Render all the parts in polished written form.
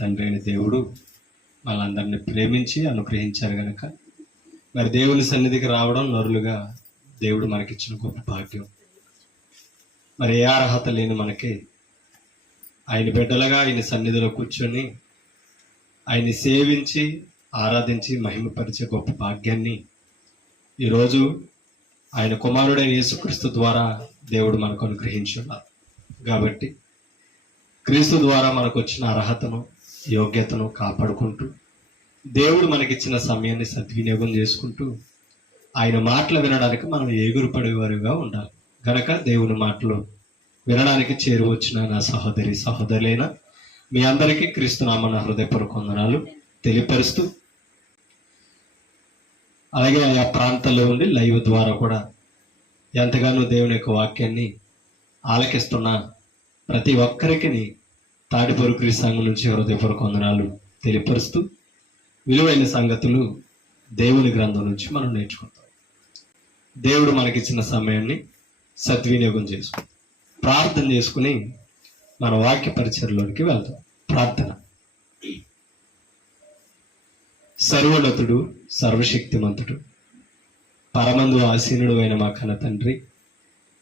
తండ్రి అయిన దేవుడు వాళ్ళందరినీ ప్రేమించి అనుగ్రహించారు గనక మరి దేవుని సన్నిధికి రావడం నరులుగా దేవుడు మనకిచ్చిన గొప్ప భాగ్యం. మరి ఏ అర్హత లేని మనకి ఆయన బిడ్డలుగా ఆయన సన్నిధిలో కూర్చొని ఆయన్ని సేవించి ఆరాధించి మహిమపరిచే గొప్ప భాగ్యాన్ని ఈరోజు ఆయన కుమారుడైన యేసుక్రీస్తు ద్వారా దేవుడు మనకు అనుగ్రహించున్నారు. కాబట్టి క్రీస్తు ద్వారా మనకు వచ్చిన అర్హతను యోగ్యతను కాపాడుకుంటూ దేవుడు మనకిచ్చిన సమయాన్ని సద్వినియోగం చేసుకుంటూ ఆయన మాటలు వినడానికి మనం ఎగురుపడేవారుగా ఉండాలి. గనక దేవుని మాటలు వినడానికి చేరువచ్చిన నా సహోదరి సహోదరులైన మీ అందరికీ క్రీస్తు నామమున హృదయపూర్వక వందనాలు తెలియపరుస్తూ, అలాగే ఆ ప్రాంతాల్లో ఉండి లైవ్ ద్వారా కూడా ఎంతగానో దేవుని యొక్క వాక్యాన్ని ఆలకిస్తున్న ప్రతి ఒక్కరికి తాడిపొరు క్రీస్తు సంఘం నుంచి హృదయపూర్వక వందనాలు తెలియపరుస్తూ, విలువైన సంగతులు దేవుని గ్రంథం నుంచి మనం నేర్చుకుంటాం. దేవుడు మనకిచ్చిన సమయాన్ని సద్వినియోగం చేసుకుంటాం. ప్రార్థన చేసుకుని మన వాక్య పరిచర్లోనికి వెళ్తాం. ప్రార్థన. సర్వోన్నతుడు సర్వశక్తిమంతుడు పరమందు ఆసీనుడు అయిన మా కన్న తండ్రి,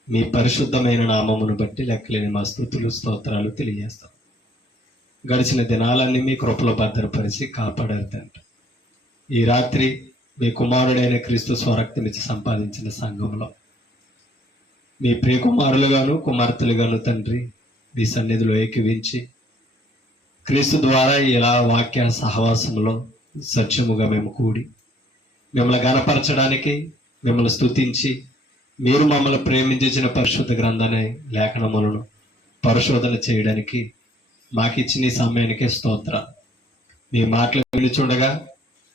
మీ పరిశుద్ధమైన నామమును బట్టి లెక్కలేని మా స్తుతులు స్తోత్రాలు తెలియజేస్తాం. గడిచిన దినాలన్నీ మీ కృపలో భద్రపరిచి కాపాడారు తండ్రి. ఈ రాత్రి మీ కుమారుడైన క్రీస్తు స్వరక్తమిచ్చి సంపాదించిన సంఘంలో మీ ప్రియ కుమారులుగాను కుమార్తెలుగాను తండ్రి మీ సన్నిధిలో ఏకీవించి క్రీస్తు ద్వారా ఇలా వాక్య సహవాసంలో సత్యముగా మేము కూడి మిమ్మల్ని గణపరచడానికి, మిమ్మల్ని స్తుతించి మీరు మమ్మల్ని ప్రేమించిన పరిశుద్ధ గ్రంథాన్ని లేఖనములను పరిశోధన చేయడానికి మాకు ఇచ్చిన ఈ సమయానికే స్తోత్ర. మీ మాటలు విని చూడగా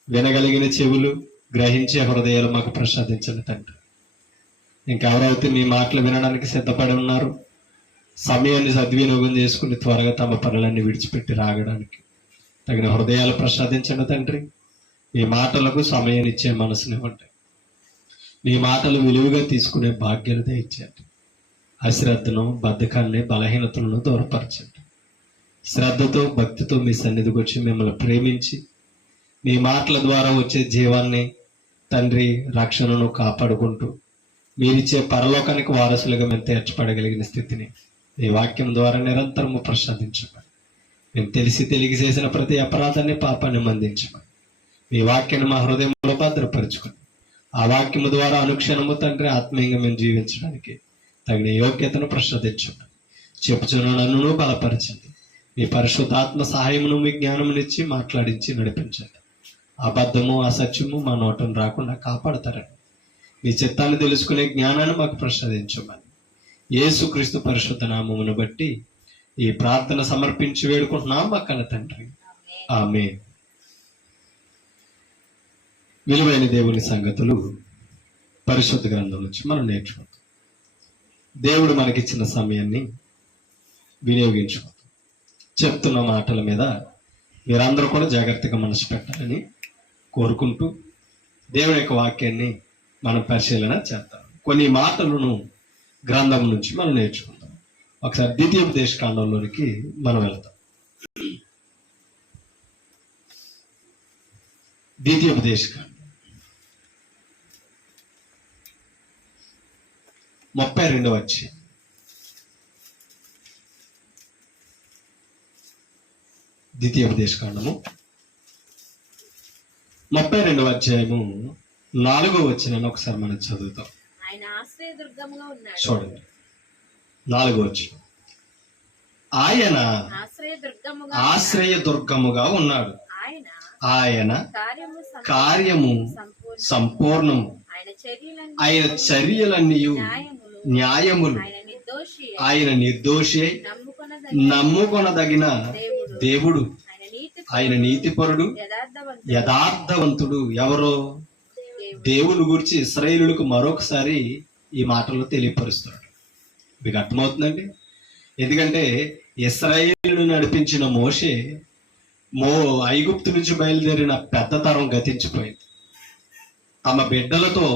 వినగలిగిన చెవులు, గ్రహించే హృదయాలు మాకు ప్రసాదించండి తండ్రి. ఇంకెవరైతే మీ మాటలు వినడానికి సిద్ధపడి ఉన్నారు, సమయాన్ని సద్వినియోగం చేసుకుని త్వరగా తమ పనులన్నీ విడిచిపెట్టి రాగడానికి తగిన హృదయాలు ప్రసాదించండి తండ్రి. మీ మాటలకు సమయాన్ని ఇచ్చే మనసునివ్వండి. మీ మాటలు విలువగా తీసుకునే భాగ్యాలు దయచేయండి. అశ్రద్ధను, బద్ధకాన్ని, బలహీనతలను దూరపరచండి. శ్రద్ధతో భక్తితో మీ సన్నిధికి వచ్చి మిమ్మల్ని ప్రేమించి మీ మాటల ద్వారా వచ్చే జీవాన్ని తండ్రి రక్షణను కాపాడుకుంటూ మీరిచ్చే పరలోకానికి వారసులుగా మేము తీర్చబడగలిగిన స్థితిని ఈ వాక్యం ద్వారా నిరంతరము ప్రసాదించమని, మేము తెలిసి చేసిన ప్రతి అపరాధాన్ని పాపాన్ని మందించమని మీ వాక్యాన్ని మా హృదయంలో భద్రపరుచుకొని ఆ వాక్యము ద్వారా అనుక్షణము తండ్రి ఆత్మీయంగా మేము జీవించడానికి తగిన యోగ్యతను ప్రసాదించమని చెప్పుచున్న నన్ను బలపరచండి. మీ పరిశుద్ధాత్మ సహాయమును మీ జ్ఞానమునిచ్చి మాట్లాడించి నడిపించండి. అబద్ధము అసత్యము మా నోటను రాకుండా కాపాడతారని మీ చిత్తాన్ని తెలుసుకునే జ్ఞానాన్ని మాకు ప్రసాదించమని యేసుక్రీస్తు పరిశుద్ధ నామమును బట్టి ఈ ప్రార్థన సమర్పించి వేడుకుంటున్నాం మా కన్న తండ్రి. ఆమేన్. విలువైన దేవుని సంగతులు పరిశుద్ధ గ్రంథం నుంచి మనం నేర్చుకుంటాం. దేవుడు మనకిచ్చిన సమయాన్ని వినియోగించుకుంటాం. చెప్తున్న మాటల మీద మీరందరూ కూడా జాగ్రత్తగా మనసు పెట్టాలని కోరుకుంటూ దేవుని యొక్క వాక్యాన్ని మనం పరిశీలన చేద్దాం. కొన్ని మాటలను గ్రంథం నుంచి మనం నేర్చుకుందాం. ఒకసారి ద్వితీయోపదేశ కాండంలోనికి మనం వెళ్తాం. ద్వితీయోపదేశ కాండం 32వ అధ్యాయం. ద్వితీయోపదేశ కాండము 32వ అధ్యాయము 4వ వచనాన్ని ఒకసారి మనం చదువుతాం. చూడండి, 4వ వచనం. ఆయన ఆశ్రయదుర్గముగా ఉన్నాడు, ఆయన కార్యము సంపూర్ణము, ఆయన చర్యలన్నీ న్యాయములు, ఆయన నిర్దోషి, నమ్ముకొనదగిన దేవుడు, ఆయన నీతిపరుడు, యథార్థవంతుడు. ఎవరో దేవుని గురించి ఇశ్రాయేలులకు మరొకసారి ఈ మాటల్లో తెలియపరుస్తున్నాడు. మీకు అర్థమవుతుందండి? ఎందుకంటే ఇశ్రాయేలును నడిపించిన మోషే ఐగుప్తు నుంచి బయలుదేరిన పెద్ద తరం గతించిపోయింది. తమ బిడ్డలతో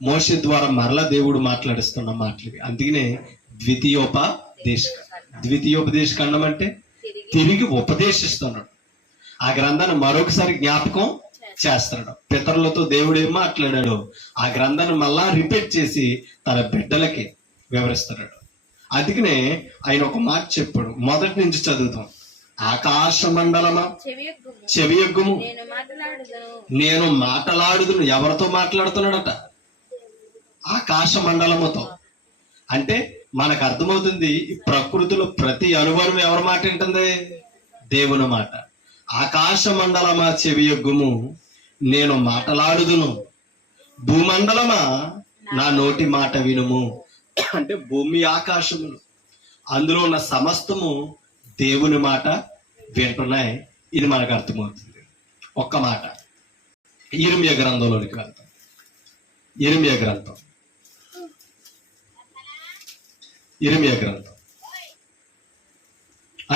మోషే ద్వారా మరలా దేవుడు మాట్లాడిస్తున్న మాటలు. అందుకనే ద్వితీయోపదేశ ఖండం అంటే తిరిగి ఉపదేశిస్తున్నాడు. ఆ గ్రంథాన్ని మరొకసారి జ్ఞాపకం చేస్తున్నాడు. పితరులతో దేవుడు ఏం మాట్లాడాడు ఆ గ్రంథాన్ని మళ్ళా రిపీట్ చేసి తన బిడ్డలకి వివరిస్తున్నాడు. అందుకనే ఆయన ఒక మాట చెప్పాడు, మొదటి నుంచి చదువుతాం. ఆకాశ మండలమా చెవియొగ్గుము, నేను మాట్లాడుదును. ఎవరితో మాట్లాడుతున్నాడట? ఆకాశ మండలముతో. అంటే మనకు అర్థమవుతుంది ఈ ప్రకృతిలో ప్రతి అనుభవం ఎవరి మాట వింటుంది? దేవుని మాట. ఆకాశ మండలమా చెవియొగ్గుము, నేను మాట్లాడుదును. భూమండలమా నా నోటి మాట వినుము. అంటే భూమి ఆకాశములు అందులో ఉన్న సమస్తము దేవుని మాట వింటున్నాయి. ఇది మనకు అర్థమవుతుంది. ఒక్క మాట ఇర్మియా గ్రంథంలోనికి వెళ్తాం. ఇర్మియా గ్రంథం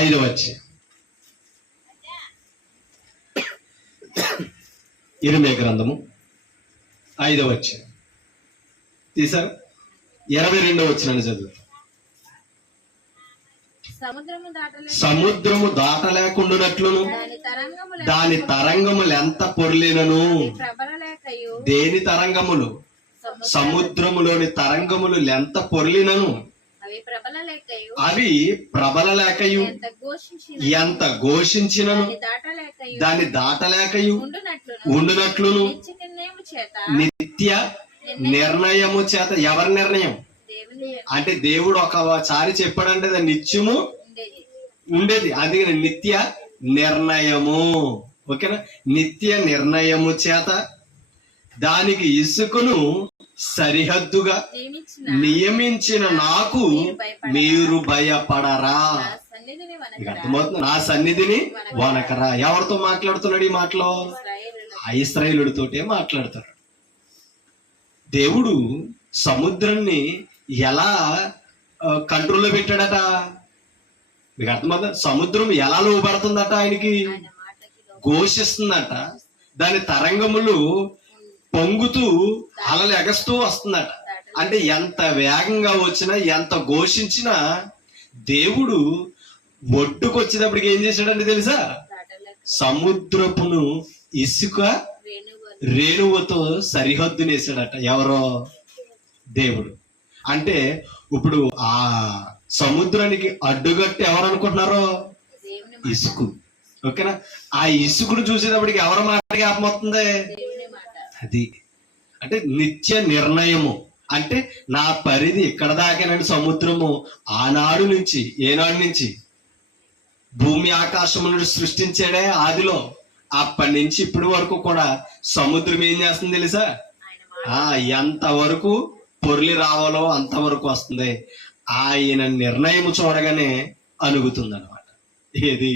5వ అధ్యాయం. ఇర్మియా గ్రంథము 5వ అధ్యాయం తీసారు. 22వ వచనాన్ని చదువుతాం. సముద్రము దాటలేకుండానట్లును దాని తరంగములు ఎంత పొర్లినను. దేని తరంగములు? సముద్రములోని తరంగములు ఎంత పొర్లినను అవి ప్రబల లేకయు ఎంత ఘోషించినను దాన్ని దాటలేకయు ఉండునట్లును నిత్య నిర్ణయము చేత. ఎవరి నిర్ణయం? అంటే దేవుడు ఒకసారి చెప్పాడంటే దాని నిత్యము ఉండేది. అందుకని నిత్య నిర్ణయము. ఓకేనా? నిత్య నిర్ణయము చేత దానికి ఇసుకను సరిహద్దుగా నియమించిన నాకు మీరు భయపడరా? అర్థమవుతుంది. నా సన్నిధిని వనకరా. ఎవరితో మాట్లాడుతున్నాడు ఈ మాటలో? ఇశ్రాయేలుడితోటే మాట్లాడతాడు. దేవుడు సముద్రాన్ని ఎలా కంట్రోల్లో పెట్టాడట? మీకు అర్థమవుతుంది. సముద్రం ఎలా లోబడుతుందట? ఆయనకి ఘోషిస్తుందట. దాని తరంగములు పొంగుతూ అలలు ఎగస్తూ వస్తుందట. అంటే ఎంత వేగంగా వచ్చినా ఎంత ఘోషించినా దేవుడు ఒడ్డుకు వచ్చేటప్పటికి ఏం చేశాడంటే తెలుసా? సముద్రపును ఇసుక రేణువుతో సరిహద్దునేసాడట. ఎవరో? దేవుడు. అంటే ఇప్పుడు ఆ సముద్రానికి అడ్డుగట్టి ఎవరు అనుకుంటున్నారో? ఇసుకు. ఓకేనా? ఆ ఇసుకును చూసేటప్పటికి ఎవరి మాట జ్ఞాపకమవుతుంది? అది. అంటే నిత్య నిర్ణయము. అంటే నా పరిధి ఇక్కడ దాకేనండి. సముద్రము ఆనాడు నుంచి, ఏనాడు నుంచి భూమి ఆకాశములను సృష్టించాడే ఆదిలో, అప్పటి నుంచి ఇప్పటి వరకు కూడా సముద్రం ఏం చేస్తుంది తెలుసా? ఎంత వరకు పొర్లి రావాలో అంతవరకు వస్తుంది. ఆయన నిర్ణయం చూడగానే అణుగుతుంది అనమాట. ఏది?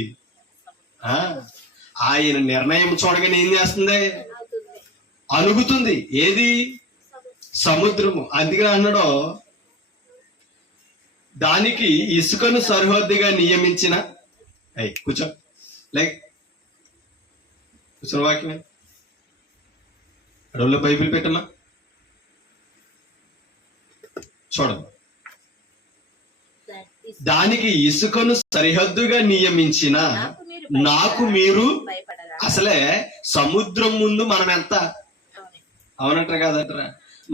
ఆయన నిర్ణయం చూడగానే ఏం చేస్తుంది? అణుగుతుంది. ఏది? సముద్రము. అందుకని అన్నాడు, దానికి ఇసుకను సరిహద్దుగా నియమించిన. కూర్చో, లైక్ కూర్చొని వాక్యమే అడవుల్లో బైబిల్ పెట్టమ్మా. చూడండి. దానికి ఇసుకను సరిహద్దుగా నియమించిన నాకు మీరు. అసలే సముద్రం ముందు మనం ఎంత? అవునంటారా కాదంటారా?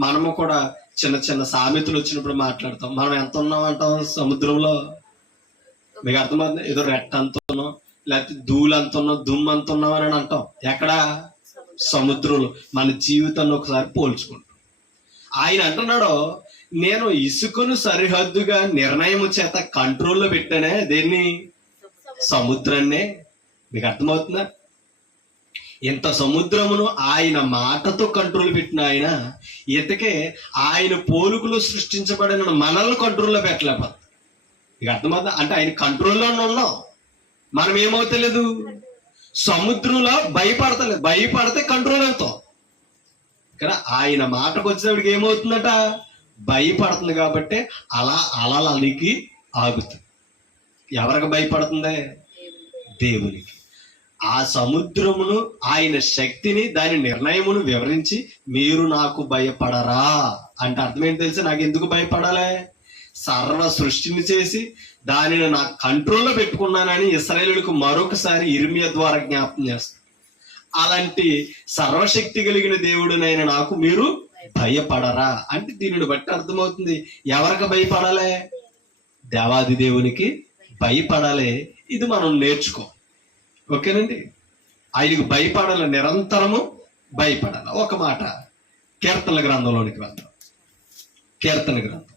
మనము కూడా చిన్న చిన్న సామెతలు వచ్చినప్పుడు మాట్లాడతాం. మనం ఎంత ఉన్నాం అంటాం సముద్రంలో? మీకు అర్థమవుతుంది. ఏదో రెట్ట అంత ఉన్నాం, లేకపోతే ధూళి అంత ఉన్నాం, దుమ్ము అంత ఉన్నాం అని అంటాం. ఎక్కడ? సముద్రంలో. మన జీవితాన్ని ఒకసారి పోల్చుకుంటాం. ఆయన అంటున్నాడు, నేను ఇసుకను సరిహద్దుగా నిర్ణయం చేత కంట్రోల్లో పెట్టానే. దేన్ని? సముద్రాన్నే. మీకు అర్థమవుతుందా? ఇంత సముద్రమును ఆయన మాటతో కంట్రోల్ పెట్టిన ఆయన ఇతకే ఆయన పోలుకులు సృష్టించబడిన మనల్ని కంట్రోల్లో పెట్టలేకపోతే. మీకు అర్థమవుతుందా? అంటే ఆయన కంట్రోల్లోనే ఉన్నాం. మనం ఏమవుతలేదు? సముద్రంలో భయపడతలేదు. భయపడితే కంట్రోల్ అవుతాం. కానీ ఆయన మాటకు వచ్చేటప్పటికి ఏమవుతుందట? భయపడుతుంది. కాబట్టి అలా అలలకి ఆగుతుంది. ఎవరికి భయపడుతుంది? దేవునికి. ఆ సముద్రమును, ఆయన శక్తిని, దాని నిర్ణయమును వివరించి మీరు నాకు భయపడరా అంటే అర్థం ఏంటి తెలుసా? నాకు ఎందుకు భయపడాలి? సర్వ సృష్టిని చేసి దానిని నా కంట్రోల్లో పెట్టుకున్నానని ఇశ్రాయేలులకు మరొకసారి ఇర్మియా ద్వారా జ్ఞాపకం చేస్తాను. అలాంటి సర్వశక్తి కలిగిన దేవుడినైన నాకు మీరు భయపడరా అంటే దీనిని బట్టి అర్థమవుతుంది ఎవరికి భయపడాలి? దేవాది దేవునికి భయపడాలి. ఇది మనం నేర్చుకో. ఓకేనండి, ఆయనకు భయపడాలి, నిరంతరము భయపడాలి. ఒక మాట కీర్తన గ్రంథంలోనికి వెళ్దాం. కీర్తన గ్రంథం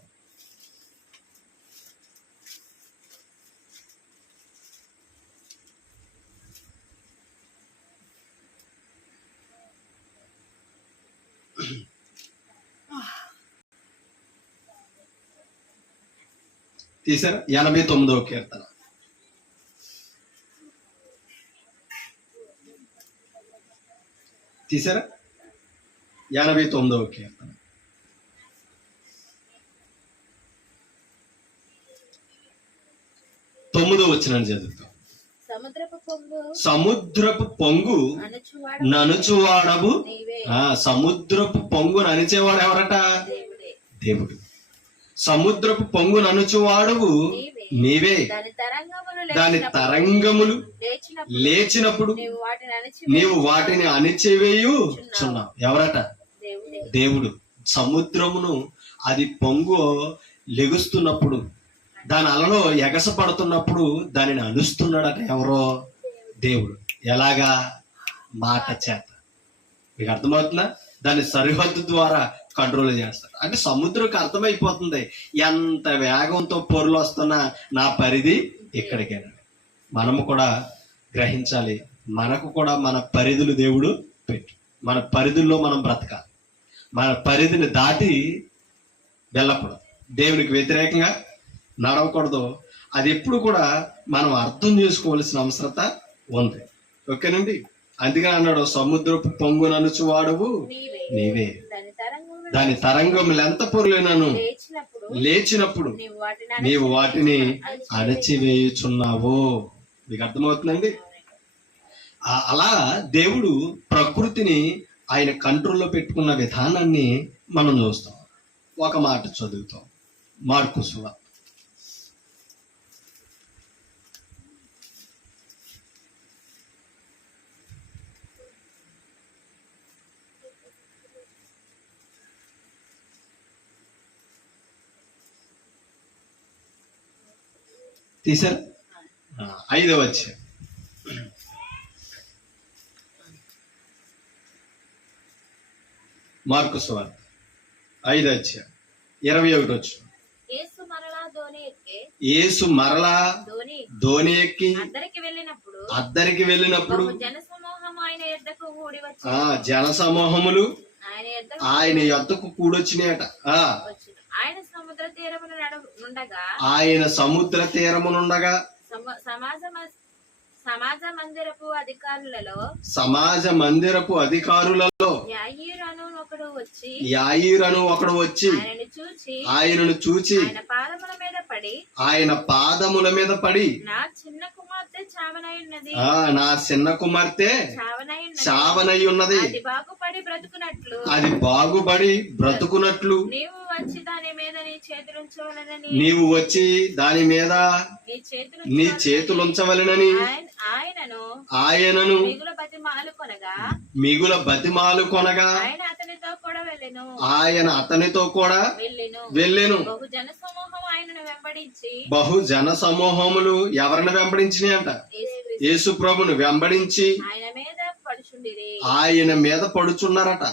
తీసారా? 89వ కీర్తన. తీసారా? 89వ కీర్తన. తొమ్మిదో వచనం చదువుతాం. సముద్రపు పొంగు ననుచువాడవు. సముద్రపు పొంగు ననిచేవాడు ఎవరట? దేవుడు. సముద్రపు పొంగు ననుచువాడవు నీవే. దాని తరంగములు లేచినప్పుడు నీవు వాటిని అణిచివేయుచున్నావు. ఎవరట? దేవుడు. సముద్రమును అది పొంగు లెగుస్తున్నప్పుడు, దాని అలలో ఎగస పడుతున్నప్పుడు దానిని అణుస్తున్నాడట ఎవరో? దేవుడు. ఎలాగా? మాట చేత. మీకు అర్థమవుతుందా? దాని సరిహద్దు ద్వారా కంట్రోల్ చేస్తాడు. అంటే సముద్రంకి అర్థమైపోతుంది ఎంత వేగంతో పొరలు వస్తున్నా నా పరిధి ఇక్కడికేనా. మనము కూడా గ్రహించాలి, మనకు కూడా మన పరిధులు దేవుడు పెట్టు. మన పరిధుల్లో మనం బ్రతకాలి. మన పరిధిని దాటి వెళ్ళకూడదు, దేవునికి వ్యతిరేకంగా నడవకూడదు. అది ఎప్పుడు కూడా మనం అర్థం చేసుకోవాల్సిన అవసరత ఉంది. ఓకేనండి, అందుకని అన్నాడు సముద్రపు పొంగు ననుచువాడవు నీవే. దాని తరంగములు ఎంత పొరలేనను లేచినప్పుడు నీవు వాటిని అణచివేయుచున్నావు. మీకు అర్థమవుతుందండి? అలా దేవుడు ప్రకృతిని ఆయన కంట్రోల్లో పెట్టుకున్న విధానాన్ని మనం చూస్తాం. ఒక మాట చదువుతాం. మార్కు సువార్త తీసారు? 5వ అధ్యాయం. మార్కు సువార్త 5వ అధ్యాయం 21వ వచనం. యేసు మరలా దోణి ఎక్కి అద్దరికి వెళ్ళినప్పుడు జనసమూహములు ఆయన యొద్దకు కూడొచ్చినాయట. ఆయన సముద్ర తీరమునుండగా సమాజ మందిరపు అధికారులలో యాయీరను ఒకడు వచ్చి ఆయనను చూచి ఆయన పాదముల మీద పడి నా చిన్న కుమార్తె చావనై ఉన్నది, అది బాగుపడి బ్రతుకున్నట్లు నీవు వచ్చి దాని మీద నీ చేతులుంచవలెనని ఆయనను మిగుల బతిమాలు కొనగా ఆయన అతనితో కూడా వెళ్ళెను. బహు జన సమూహములు ఎవరిని వెంబడించినాయంట? యేసు ప్రభును వెంబడించి ఆయన మీద పడుచున్నారట.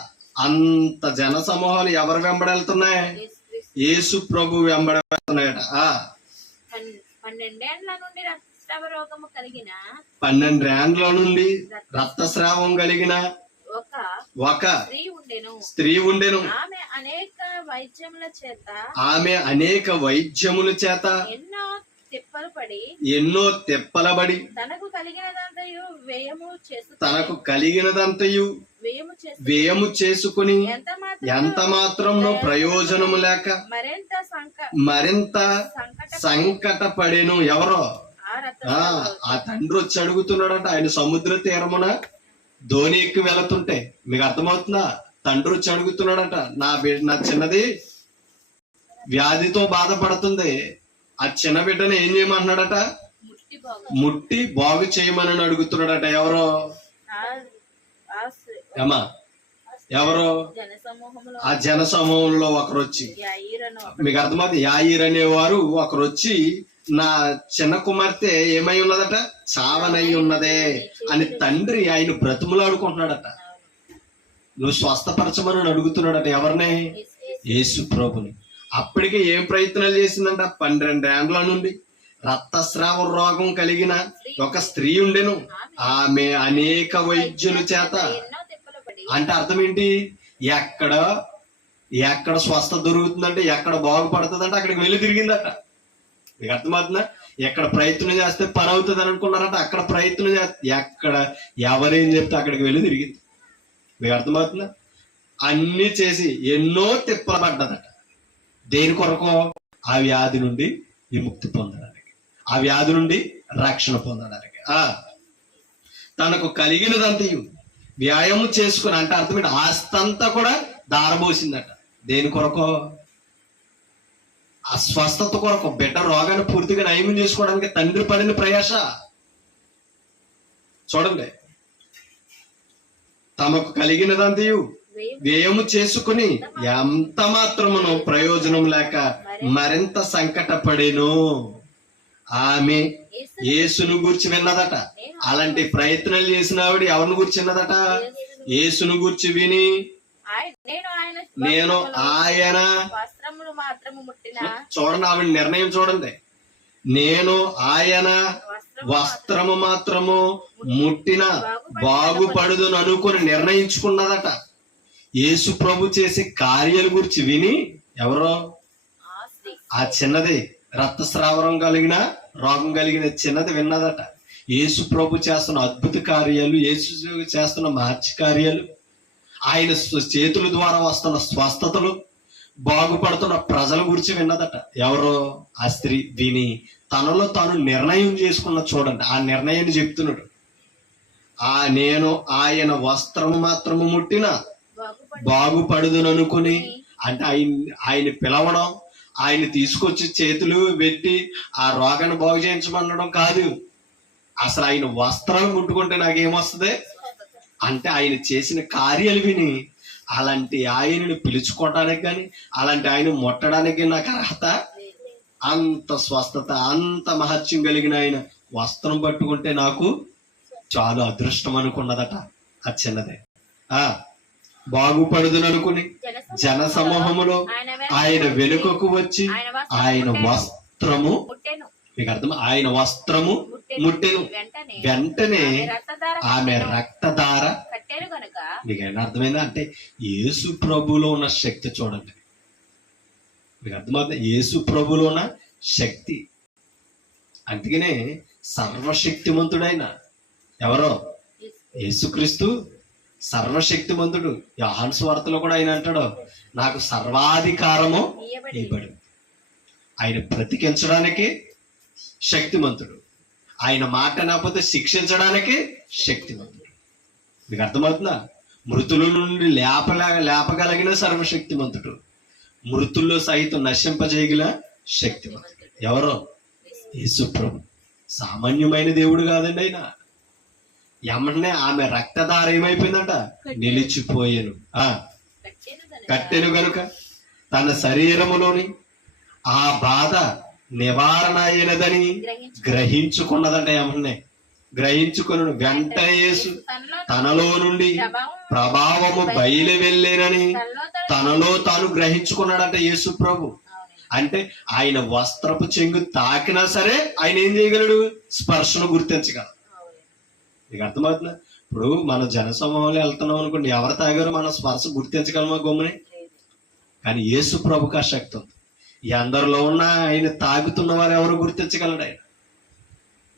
అంత జన సమూహాలు ఎవరు వెంబడెళ్తున్నాయి? యేసు ప్రభు వెంబడెళ్తున్నాయట. 12 ఏండ్ల నుండి రక్తస్రావం కలిగిన ఒక స్త్రీ ఉండెను. ఆమె అనేక వైద్యముల చేత ఎన్నో తిప్పలబడి తనకు కలిగినదంతయు వ్యయము చేసుకుని ఎంత మాత్రంలో ప్రయోజనము లేక మరింత సంకటపడేను. ఎవరో ఆ తండ్రి వచ్చి అడుగుతున్నాడట. ఆయన సముద్ర తీరమున ధోని ఎక్కి వెళుతుంటే, మీకు అర్థమవుతుందా? తండ్రి వచ్చి అడుగుతున్నాడట, నా చిన్నది వ్యాధితో బాధపడుతుంది. ఆ చిన్న బిడ్డను ఏం చేయమంటున్నాడట? ముట్టి బాగు చేయమని అడుగుతున్నాడట. ఎవరో ఏమా ఎవరో ఆ జన సమూహంలో ఒకరు వచ్చి, మీకు అర్థమవుతుంది, యాయిర్ అనేవారు ఒకరు వచ్చి, నా చిన్న కుమార్తె ఏమై ఉన్నదట? చావనై ఉన్నదే అని తండ్రి ఆయన బ్రతుములాడుకుంటున్నాడట. నువ్వు స్వస్థపరచమని అడుగుతున్నాడట. ఎవరిని? యేసు ప్రభుని. అప్పటికి ఏం ప్రయత్నాలు చేసిందంట? 12 ఏండ్ల నుండి రక్తస్రావ రోగం కలిగిన ఒక స్త్రీ ఉండెను. ఆమె అనేక వైద్యుల చేత, అంటే అర్థం ఏంటి? ఎక్కడ స్వస్థత దొరుకుతుందంటే, ఎక్కడ బాగుపడుతుందంటే అక్కడికి వెళ్ళి తిరిగిందట. మీకు అర్థమవుతుందా? ఎక్కడ ప్రయత్నం చేస్తే పని అవుతుంది అని అనుకున్నారట, అక్కడ ప్రయత్నం చేస్తే, ఎక్కడ ఎవరేం చెప్తే అక్కడికి వెళ్ళి తిరిగింది. మీకు అర్థమవుతుందా? అన్ని చేసి ఎన్నో తిప్పలు పడ్డదట. దేని కొరకు? ఆ వ్యాధి నుండి విముక్తి పొందడానికి, ఆ వ్యాధి నుండి రక్షణ పొందడానికి. తనకు కలిగినదంతయు వ్యాయామం చేసుకుని, అంటే అర్థమైంది, ఆస్తంతా కూడా దారబోసిందట. దేని కొరకు? అస్వస్థత కొరకు. బిడ్డ రోగాన్ని పూర్తిగా నయం చేసుకోవడానికి తండ్రి పడిన ప్రయాస చూడండి. తమకు కలిగినదంతయు వ్యయము చేసుకుని ఎంత మాత్రమును ప్రయోజనం లేక మరింత సంకటపడేను. ఆమె యేసును గూర్చి విన్నదట. అలాంటి ప్రయత్నాలు చేసిన ఆవిడ ఎవరిని గూర్చి విన్నదట? యేసును గూర్చి విని, నేను ఆయన, చూడండి ఆవిడ నిర్ణయం చూడండి, నేను ఆయన వస్త్రము మాత్రము ముట్టిన బాగుపడుదును అనుకుని నిర్ణయించుకున్నదట. యేసు ప్రభు చేసే కార్యాల గురించి విని, ఎవరో ఆ చిన్నది రక్తస్రావం కలిగిన రోగం కలిగిన చిన్నది విన్నదట. యేసు ప్రభు చేస్తున్న అద్భుత కార్యాలు, యేసు చేస్తున్న మహత్య కార్యాలు, ఆయన చేతుల ద్వారా వస్తున్న స్వస్థతలు, బాగుపడుతున్న ప్రజల గురించి విన్నదట. ఎవరో ఆ స్త్రీ విని తనలో తాను నిర్ణయం చేసుకున్న. చూడండి ఆ నిర్ణయాన్ని చెప్తున్నాడు. నేను ఆయన వస్త్రము మాత్రము ముట్టిన బాగుపడుదును అనుకుని, అంటే ఆయన పిలవడం, ఆయన తీసుకొచ్చి చేతులు పెట్టి ఆ రోగాన్ని బాగు చేయించమనడం కాదు. అసలు ఆయన వస్త్రాలు ముట్టుకుంటే నాకేమొస్తుంది అంటే, ఆయన చేసిన కార్యాలు విని, అలాంటి ఆయనని పిలుచుకోవడానికి కానీ, అలాంటి ఆయన ముట్టడానికి నాకు అర్హత, అంత స్వస్థత, అంత మహత్యం కలిగిన ఆయన వస్త్రం పట్టుకుంటే నాకు చాలా అదృష్టం అనుకున్నదట ఆ చిన్నదే. బాగుపడుదును అనుకుని జన సమూహములో ఆయన వెనుకకు వచ్చి ఆయన వస్త్రము, మీకు అర్థం, ఆయన వస్త్రము ముట్టెను. వెంటనే ఆమె రక్తధార. మీకు ఏమైనా అర్థమైందా? అంటే యేసు ప్రభులో ఉన్న శక్తి చూడండి. మీకు అర్థమవుతుంది? యేసు ప్రభులో ఉన్న శక్తి. అందుకనే సర్వశక్తిమంతుడైన ఎవరో యేసుక్రీస్తు సర్వశక్తిమంతుడు. యోహాను సువార్తలో కూడా ఆయన అంటాడు, నాకు సర్వాధికారము ఇవ్వబడి. ఆయన బ్రతికించడానికి శక్తిమంతుడు, ఆయన మాట లేకపోతే శిక్షించడానికి శక్తిమంతుడు. మీకు అర్థమవుతుందా? మృతుల నుండి లేపగలిగిన సర్వశక్తిమంతుడు, మృతుల్లో సైతం నశింపజేయగల శక్తిమంతుడు. ఎవరో? యేసు ప్రభు. సామాన్యమైన దేవుడు కాదండి ఆయన. ఎమ్మటనే ఆమె రక్తధార ఏమైపోయిందంట? నిలిచిపోయాను. కట్టెను గనుక తన శరీరములోని ఆ బాధ నివారణ అయినదని గ్రహించుకున్నదంట. ఏమన్నే గ్రహించుకుని వెంటనే యేసు తనలో నుండి ప్రభావము బయలు వెళ్ళేనని తనలో తాను గ్రహించుకున్నాడంట యేసు ప్రభు. అంటే ఆయన వస్త్రపు చెంగు తాకినా సరే ఆయన ఏం చేయగలడు? స్పర్శను గుర్తించగలడు. మీకు అర్థమవుతుందా? ఇప్పుడు మన జనసమూహంలో వెళ్తున్నాం అనుకోండి, ఎవరు తాగారో మన స్పర్శ గుర్తించగలమా గమ్ముని? కానీ యేసు ప్రభుకు ఆ శక్తి ఉంది. అందరిలో ఉన్న ఆయన తాగుతున్న వారు ఎవరు గుర్తించగలడు ఆయన.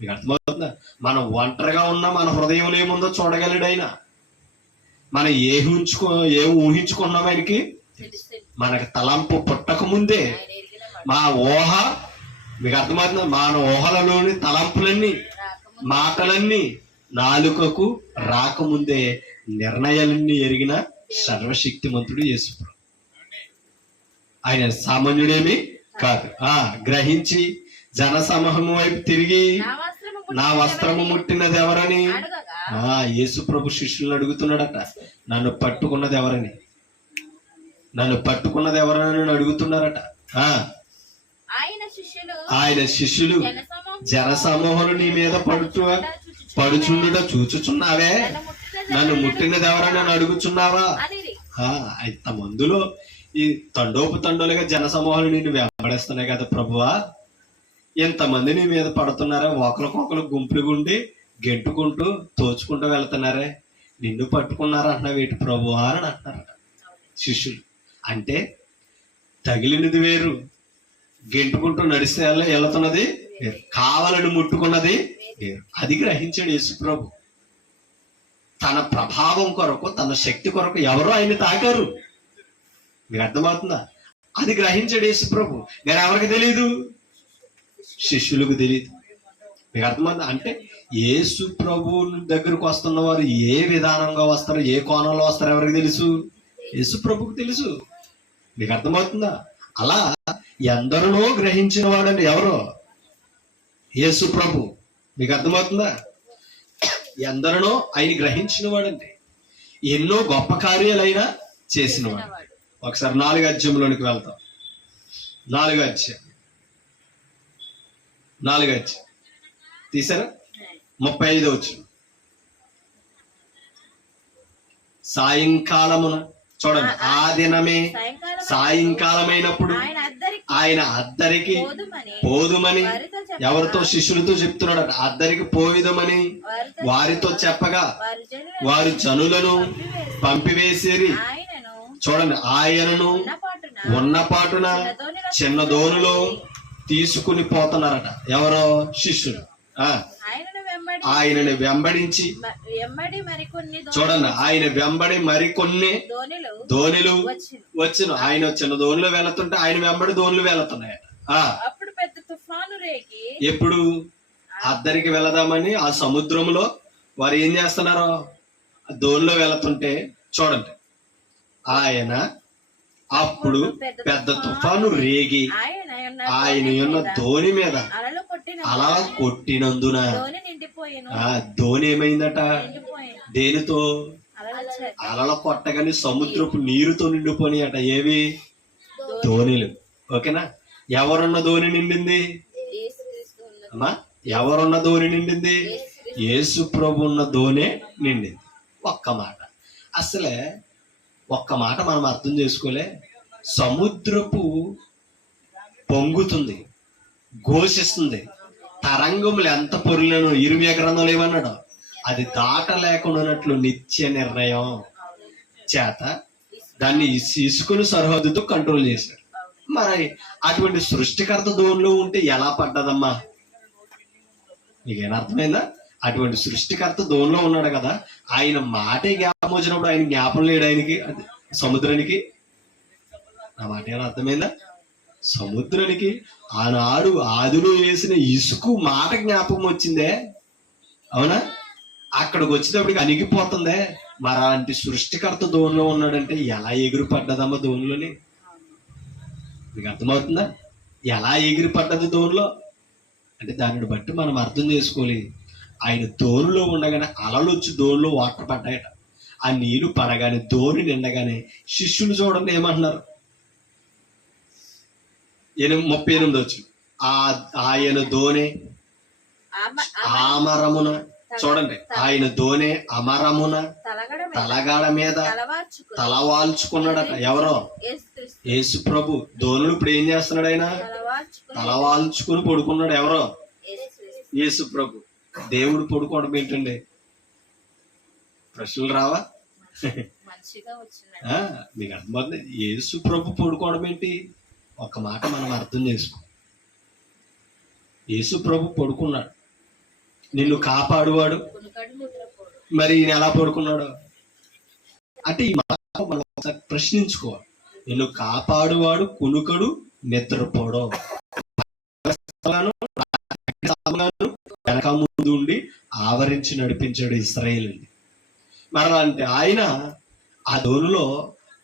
మీకు అర్థమవుతుందా? మనం ఒంటరిగా ఉన్నా మన హృదయంలో ఏముందో చూడగలడు ఆయన. మనం ఏం ఊహించుకున్నాం ఆయనకి మనకు తలంపు పుట్టక ముందే మా ఊహ, మీకు అర్థమవుతుందా? మన ఊహలలోని తలంపులన్నీ, మాటలన్నీ నాలుకకు రాకముందే నిర్ణయాలన్నీ ఎరిగిన సర్వశక్తిమంతుడు యేసు. ఆయన సామాన్యుడేమి కాదు. గ్రహించి జన సమూహం వైపు తిరిగి నా వస్త్రము ముట్టినది ఎవరని యేసు ప్రభు శిష్యులను అడుగుతున్నాడట. నన్ను పట్టుకున్నది ఎవరని, నన్ను పట్టుకున్నది ఎవరని అడుగుతున్నారట. ఆయన శిష్యులు జన సమూహం నీ మీద పడుచుండుట చూచుచున్నావే, నన్ను ముట్టినది ఎవరని నన్ను అడుగుచున్నావా? ఇంత మందులో ఈ తండోలుగా జన సమూహాలు నిన్ను వెంబడిస్తున్నాయి కదా ప్రభువా, ఎంతమంది నీ మీద పడుతున్నారా, ఒకరికొకరు గుంపులు గుండి గెంటుకుంటూ తోచుకుంటూ వెళ్తున్నారే, నిన్ను పట్టుకున్నారా అంటున్నావు ఏంటి ప్రభువా అని అంటున్నారట శిష్యులు. అంటే తగిలినది వేరు, గెంటుకుంటూ నడిస్తే వెళ్తున్నది వేరు, కావాలని ముట్టుకున్నది వేరు. అది గ్రహించాడు యేసు ప్రభు. తన ప్రభావం కొరకు, తన శక్తి కొరకు ఎవరో ఆయన తాకారు. మీకు అర్థమవుతుందా? అది గ్రహించాడు యేసు ప్రభు. కానీ ఎవరికి తెలియదు? శిష్యులకు తెలియదు. మీకు అర్థమవుతుందా? అంటే యేసు ప్రభు దగ్గరకు వస్తున్న వారు ఏ విధానంగా వస్తారు, ఏ కోణంలో వస్తారు ఎవరికి తెలుసు? యేసు ప్రభుకు తెలుసు. మీకు అర్థమవుతుందా? అలా ఎందరినో గ్రహించిన వాడండి ఎవరో? యేసు ప్రభు. మీకు అర్థమవుతుందా? ఎందరినో ఆయన గ్రహించిన వాడండి, ఎన్నో గొప్ప కార్యాలైనా చేసిన వాడు. ఒకసారి 4వ అధ్యాయంలోనికి వెళ్తాం. 4వ అధ్యాయం తీసారా? 35వ వచనం. సాయంకాలమున చూడండి, ఆ దినమే సాయంకాలమైనప్పుడు ఆయన అద్దరికి పోదుమని ఎవరితో? శిష్యులతో చెప్తున్నాడు. అద్దరికి పోయిదమని వారితో చెప్పగా వారు జనులను పంపివేసేరి. చూడండి, ఆయనను ఉన్నపాటున చిన్న దోణిలో తీసుకుని పోతున్నారట. ఎవరో? శిష్యులు. ఆయనని వెంబడించి చూడండి, ఆయన వెంబడి మరికొన్ని దోణిలు వచ్చిన. ఆయన చిన్న దోణిలో వెళుతుంటే ఆయన వెంబడి దోణులు వెళుతున్నాయట. ఎప్పుడు? అద్దరికి వెళదామని ఆ సముద్రంలో వారు ఏం చేస్తున్నారు? దోణిలో వెళుతుంటే చూడండి, ఆయన అప్పుడు పెద్ద తుఫాను రేగి ఆయన ఉన్న దోణి మీద అలా కొట్టినందున దోణి ఏమైందట? దేనితో? అలల కొట్టగానే సముద్రపు నీరుతో నిండిపోయి అట. ఏవి? దోణిలు. ఓకేనా? ఎవరున్న దోణి నిండింది అమ్మా? ఎవరున్న దోణి నిండింది? యేసు ప్రభు ఉన్న దోణి నిండింది. ఒక్క మాట, అసలే ఒక్క మాట మనం అర్థం చేసుకోలే. సముద్రపు పొంగుతుంది, ఘోషిస్తుంది, తరంగములు ఎంత పొరులను ఇర్మియా గ్రంథంలో ఏమన్నాడు? అది దాటలేకున్నట్లు నిత్య నిర్ణయం చేత దాన్ని ఇసుకుని సరిహద్దుతో కంట్రోల్ చేశాడు. మరి అటువంటి సృష్టికర్త దోణిలో ఉంటే ఎలా పడ్డదమ్మా? మీకేం అర్థమైందా? అటువంటి సృష్టికర్త దోణిలో ఉన్నాడు కదా, ఆయన మాటే జ్ఞాపకం వచ్చినప్పుడు ఆయన జ్ఞాపకం లేడు ఆయనకి, సముద్రానికి? నా మాట ఏమైనా అర్థమైందా? సముద్రానికి ఆనాడు ఆదిలో వేసిన ఇసుకు మాట జ్ఞాపకం వచ్చిందే, అవునా? అక్కడికి వచ్చేటప్పటికి అణిగిపోతుందే. మరి అలాంటి సృష్టికర్త దోణిలో ఉన్నాడంటే ఎలా ఎగిరి పడ్డదమ్మా దోణిలోని? మీకు అర్థమవుతుందా? ఎలా ఎగిరి పడ్డది దోణిలో అంటే దానిని బట్టి మనం అర్థం చేసుకోవాలి. ఆయన దోణిలో ఉండగానే అలలు వచ్చి దోణిలో వాటర్ పడ్డాయట. ఆ నీళ్లు పడగానే దోణి నిండగానే శిష్యులు చూడండి ఏమంటున్నారు? 38 వచ్చి ఆయన దోణి ఆమరమున, చూడండి, ఆయన దోణి అమరమున తలగాడ మీద తలవాల్చుకున్నాడట. ఎవరో? యేసు ప్రభు. దోణులు ఇప్పుడు ఏం చేస్తున్నాడు? ఆయన తలవాల్చుకుని పడుకున్నాడు. ఎవరో? యేసు ప్రభు. దేవుడు పడుకోవడం ఏంటండి? ప్రశ్నలు రావా? మీకు అర్థమవుతుంది. యేసు ప్రభు పడుకోవడం ఏంటి? ఒక మాట మనం అర్థం చేసుకో. యేసు ప్రభు పడుకున్నాడు, నిన్ను కాపాడువాడు. మరి ఈయన ఎలా పడుకున్నాడు అంటే ఈ మాట మనం ఒకసారి ప్రశ్నించుకోవాలి. నిన్ను కాపాడువాడు కునుకడు నిద్రపోడు, వెనక ముందు ఉండి ఆవరించి నడిపించాడు ఇశ్రాయేలుని. మరి అంటే ఆయన ఆ దోణిలో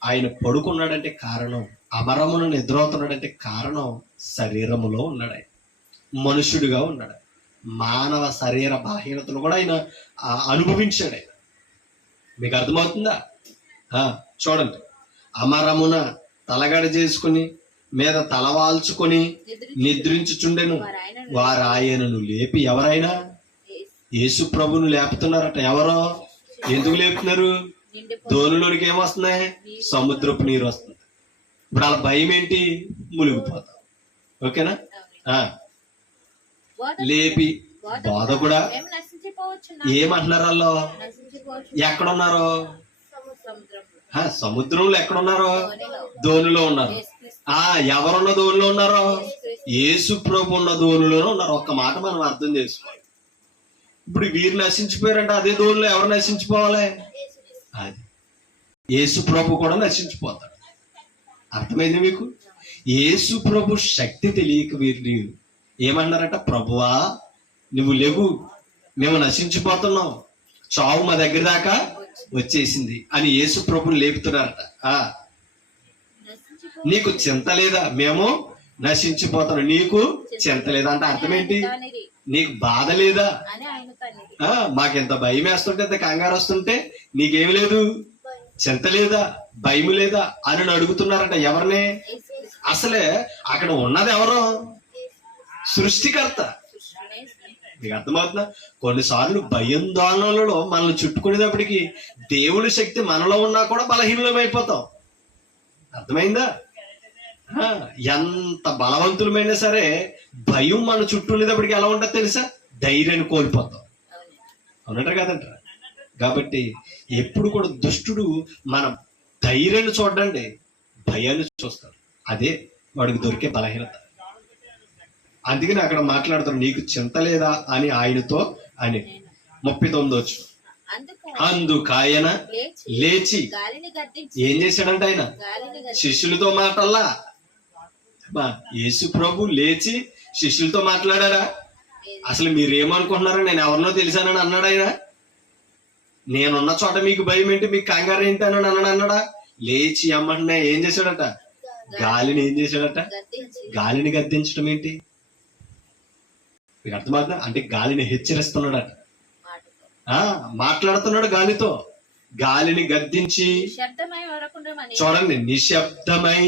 ఆయన పడుకున్నాడంటే కారణం అమరమును నిద్రపోతున్నాడంటే కారణం శరీరములో ఉన్నాడు ఆయన, మనుషుడిగా ఉన్నాడు. మానవ శరీర బాహీనతను కూడా ఆయన అనుభవించాడు ఆయన. మీకు అర్థమవుతుందా? చూడండి, అమరమున తలగడ చేసుకుని మీద తలవాల్చుకొని నిద్రించుచుండెను. వారు ఆయనను లేపి, ఎవరైనా యేసు ప్రభును లేపుతున్నారట. ఎవరో? ఎందుకు లేపుతున్నారు? దోణిలోనికి ఏమొస్తున్నాయి? సముద్రపు నీరు వస్తుంది. ఇప్పుడు వాళ్ళ భయం ఏంటి? మునిగిపోతాం. ఓకేనా? లేపి బాధ కూడా ఏమంటున్నారు వాళ్ళు? ఎక్కడున్నారు? సముద్రంలో ఎక్కడున్నారు? దోణిలో ఉన్నారు. ఎవరున్న దోణిలో ఉన్నారు? యేసు ప్రభు ఉన్న దోణిలోనే ఉన్నారు. ఒక్క మాట మనం అర్థం చేసుకోవాలి. ఇప్పుడు వీరు నశించిపోయారంటే అదే దోణిలో ఎవరు నశించిపోవాలి? అది యేసు ప్రభు కూడా నశించిపోతాడు. అర్థమైంది మీకు? యేసు ప్రభు శక్తి తెలియక వీరిని ఏమన్నారట? ప్రభువా నువ్వు లేవు, మేము నశించిపోతున్నాం, చావు మా దగ్గర దాకా వచ్చేసింది అని యేసు ప్రభుని లేపుతున్నారట. నీకు చింత లేదా? మేము నశించిపోతున్నాం, నీకు చింత లేదా అంటే అర్థం ఏంటి? నీకు బాధ లేదా? మాకెంత భయం వేస్తుంటే, ఎంత కంగారు వస్తుంటే నీకేమి లేదు? చింత లేదా? భయం లేదా అని అడుగుతున్నారట. ఎవరిని? అసలే అక్కడ ఉన్నది ఎవరు? సృష్టికర్త. మీకు అర్థమవుతుందా? కొన్నిసార్లు భయాందోళనలలో మనల్ని చుట్టుకునేటప్పటికి దేవుని శక్తి మనలో ఉన్నా కూడా బలహీనమైపోతాం. అర్థమైందా? ఎంత బలవంతులమైనా సరే భయం మన చుట్టూ ఉండేటప్పటికి ఎలా ఉంటుంది తెలుసా? ధైర్యాన్ని కోల్పోతాం. అవునంటారు కదంటారా? కాబట్టి ఎప్పుడు కూడా దుష్టుడు మన ధైర్యాన్ని చూడండి, భయాన్ని చూస్తాడు. అదే వాడికి దొరికే బలహీనత. అందుకని అక్కడ మాట్లాడుతారు, నీకు చింత లేదా అని ఆయనతో అని. 39 వచ్చు. అందుకు ఆయన లేచి ఏం చేశాడంటే ఆయన శిష్యులతో మాటల్లా. యేసు ప్రభు లేచి శిష్యులతో మాట్లాడా? అసలు మీరేమనుకుంటున్నారో నేను ఎవరినో తెలిసానని అన్నాడు ఆయన. నేనున్న చోట మీకు భయం ఏంటి, మీకు కంగారు ఏంటి అని అన్నాడా? లేచి అమ్మంటే ఏం చేశాడట? గాలిని ఏం చేశాడట? గాలిని గద్దించడం ఏంటి? మీకు అర్థమవుతుందా? అంటే గాలిని హెచ్చరిస్తున్నాడట. మాట్లాడుతున్నాడు గాలితో. గాలిని గద్దించి చూడండి, నిశ్శబ్దమై.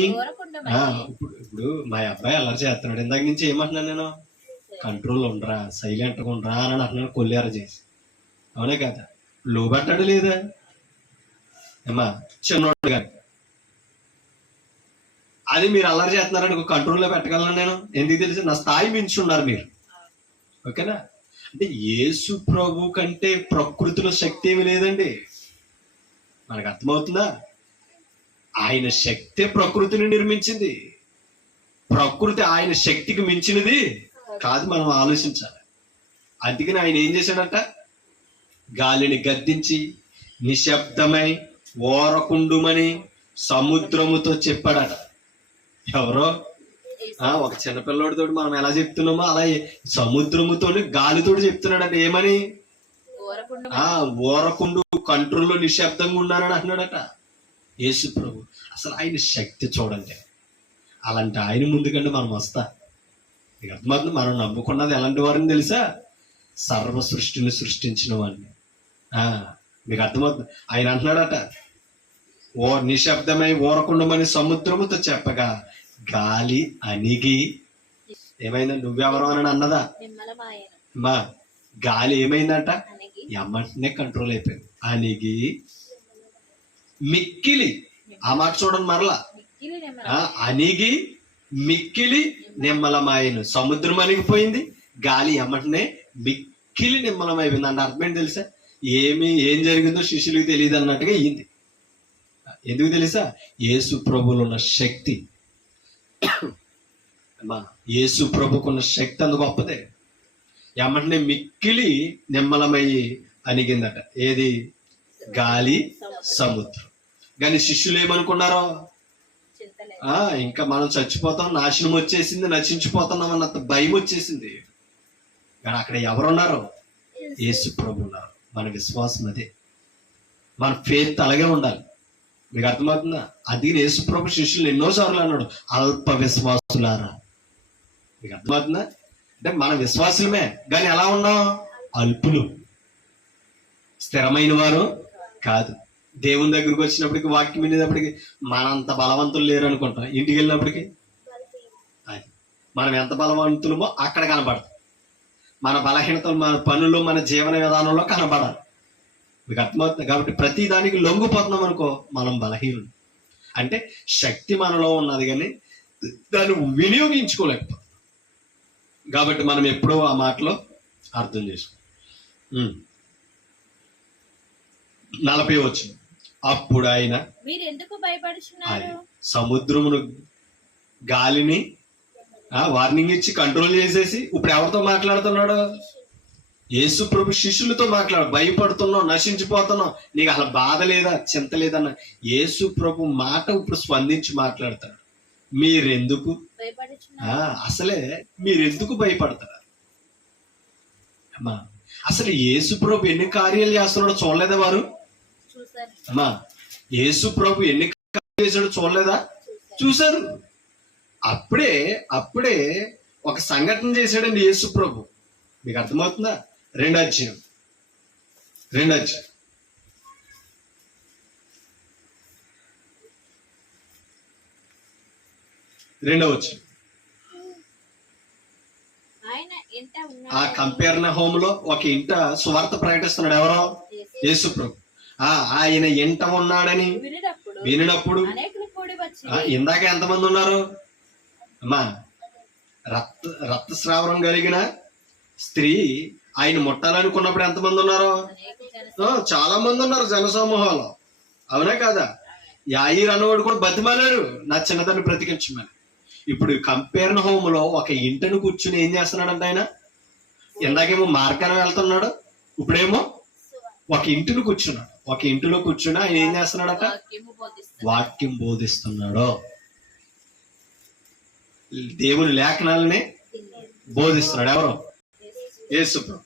ఇప్పుడు మా అబ్బాయి అల్లరి చేస్తున్నాడు. ఇందాక నుంచి ఏమంటున్నాను నేను? కంట్రోల్ ఉండరా, సైలెంట్ గా ఉండరా అని అంటున్నాను, కొల్లేర చేసి. అవునే కదా? లోబట్టాడు లేదా ఏమా చిన్నోడు గారి? అది మీరు అల్లరి చేస్తున్నారని కంట్రోల్లో పెట్టగలను నేను. ఎందుకు తెలుసు? నా స్థాయి మించి ఉన్నారు మీరు. ఓకేనా? అంటే యేసు ప్రభు కంటే ప్రకృతిలో శక్తి ఏమి లేదండి. మనకు అర్థమవుతుందా? ఆయన శక్తే ప్రకృతిని నిర్మించింది. ప్రకృతి ఆయన శక్తికి మించినది కాదు, మనం ఆలోచించాలి. అందుకని ఆయన ఏం చేశాడట? గాలిని గద్దించి నిశ్శబ్దమై ఓరకుండుమని సముద్రముతో చెప్పాడట. ఎవరో ఒక చిన్నపిల్లోడితో మనం ఎలా చెప్తున్నామో అలా సముద్రముతో గాలితో చెప్తున్నాడట. ఏమని? ఓరకుండు, కంట్రోల్లో నిశ్శబ్దంగా ఉన్నారని అంటున్నాడట యేసు ప్రభు. అసలు ఆయన శక్తి చూడండి. అలాంటి ఆయన ముందుకంటే మనం వస్తా. మీకు అర్థమవుతుంది? మనం నమ్ముకున్నది ఎలాంటి వారిని తెలుసా? సర్వ సృష్టిని సృష్టించిన వాడిని. మీకు అర్థమవుతుంది? ఆయన అంటున్నాడట, నిశ్శబ్దమై ఓరకుండమని సముద్రముతో చెప్పగా గాలి అణిగి ఏమైందా? నువ్వెవరో అని అన్నదా? మా గాలి ఏమైందంట? ఎమ్మంటనే కంట్రోల్ అయిపోయింది. అణిగి మిక్కిలి. ఆ మాట చూడండి మరలా. అణిగి మిక్కిలి నిమ్మలమాయను. సముద్రం అణిగిపోయింది, గాలి ఎమ్మటనే మిక్కిలి నిమ్మలమైపోయింది. అంటే అర్థం ఏంటి తెలుసా? ఏం జరిగిందో శిష్యులకు తెలియదు అన్నట్టుగా అయ్యింది. ఎందుకు తెలుసా? యేసు ప్రభువులో ఉన్న శక్తి. యేసు ప్రభుకున్న శక్తి అంత గొప్పదే. ఎమ్మటనే మిక్కిలి నిమ్మలమయ్యి అణిగిందట. ఏది? గాలి, సముద్రం. కానీ శిష్యులు ఏమనుకున్నారో? ఇంకా మనం చచ్చిపోతాం, నాశనం వచ్చేసింది, నశించిపోతున్నాం అన్నంత భయం వచ్చేసింది. కానీ అక్కడ ఎవరున్నారు? యేసు ప్రభు ఉన్నారు. మన విశ్వాసం అదే. మన ఫెయిత్ అలాగే ఉండాలి. మీకు అర్థమవుతుందా? అది యేసుప్రభు శిష్యులు ఎన్నోసార్లు అన్నాడు, అల్ప విశ్వాసులారా. మీకు అర్థమవుతుందా? అంటే మన విశ్వాసులమే, కానీ ఎలా ఉన్నాం? అల్పులు, స్థిరమైన వారు కాదు. దేవుని దగ్గరికి వచ్చినప్పటికి, వాక్యం వినేటప్పటికి మనంత బలవంతులు లేరు అనుకుంటాం. ఇంటికి వెళ్ళినప్పటికి అది మనం ఎంత బలవంతులమో అక్కడ కనబడతాం. మన బలహీనతలు మన పనులు, మన జీవన విధానంలో కనబడాలి. మీకు అర్థమవుతుంది? కాబట్టి ప్రతి దానికి లొంగిపోతున్నాం అనుకో, మనం బలహీనులు. అంటే శక్తి మనలో ఉన్నది కానీ దాన్ని వినియోగించుకోలేకపోతాం. కాబట్టి మనం ఎప్పుడో ఆ మాటలో అర్థం చేసుకోం. 40 వచ్చింది. అప్పుడు ఆయన మీరు ఎందుకు భయపడుచున్నారు? సముద్రమును గాలిని వార్నింగ్ ఇచ్చి కంట్రోల్ చేసేసి ఇప్పుడు ఎవరితో మాట్లాడుతున్నాడు? యేసు ప్రభు శిష్యులతో మాట్లాడు. భయపడుతున్నావు, నశించిపోతున్నావు, నీకు అసలు బాధ లేదా, చింత లేదన్న యేసు ప్రభు మాట ఇప్పుడు స్పందించి మాట్లాడతాడు. మీరెందుకు అసలే మీరెందుకు భయపడతారు? అమ్మా, అసలు యేసు ప్రభు ఎన్ని కార్యాలు చేస్తున్నాడో చూడలేదా వారు? అమ్మా, యేసు ప్రభు ఎన్ని కార్యాలు చేశాడో చూడలేదా? చూశారు. అప్పుడే ఒక సంఘటన చేశాడండి యేసు ప్రభు. మీకు అర్థమవుతుందా? 2వ అధ్యాయం 2వ వచనం. ఆ కంపెర్నహూములో ఒక ఇంట సువార్త ప్రకటిస్తున్నాడు. ఎవరో? యేసు ప్రభు. ఆయన ఇంట ఉన్నాడని వినినప్పుడు ఇందాక ఎంతమంది ఉన్నారు అమ్మా? రక్తస్రావం కలిగిన స్త్రీ ఆయన ముట్టాలనుకున్నప్పుడు ఎంతమంది ఉన్నారు? చాలా మంది ఉన్నారు జనసమూహాలు. అవునా కాదా? యాయిర్ అనేవాడు కూడా బతిమాలాడు, నా చిన్నదాన్ని బ్రతికించమని. ఇప్పుడు కంపెర్నహూములో ఒక ఇంటిని కూర్చుని ఏం చేస్తున్నాడంట ఆయన? ఇందాకేమో మార్గాన వెళ్తున్నాడు, ఇప్పుడేమో ఒక ఇంటిని కూర్చున్నాడు. ఒక ఇంటిలో కూర్చుని ఆయన ఏం చేస్తున్నాడట? వాక్యం బోధిస్తున్నాడు. దేవుని లేఖనాలనే బోధిస్తున్నాడు. ఎవరు? యేసు ప్రభు.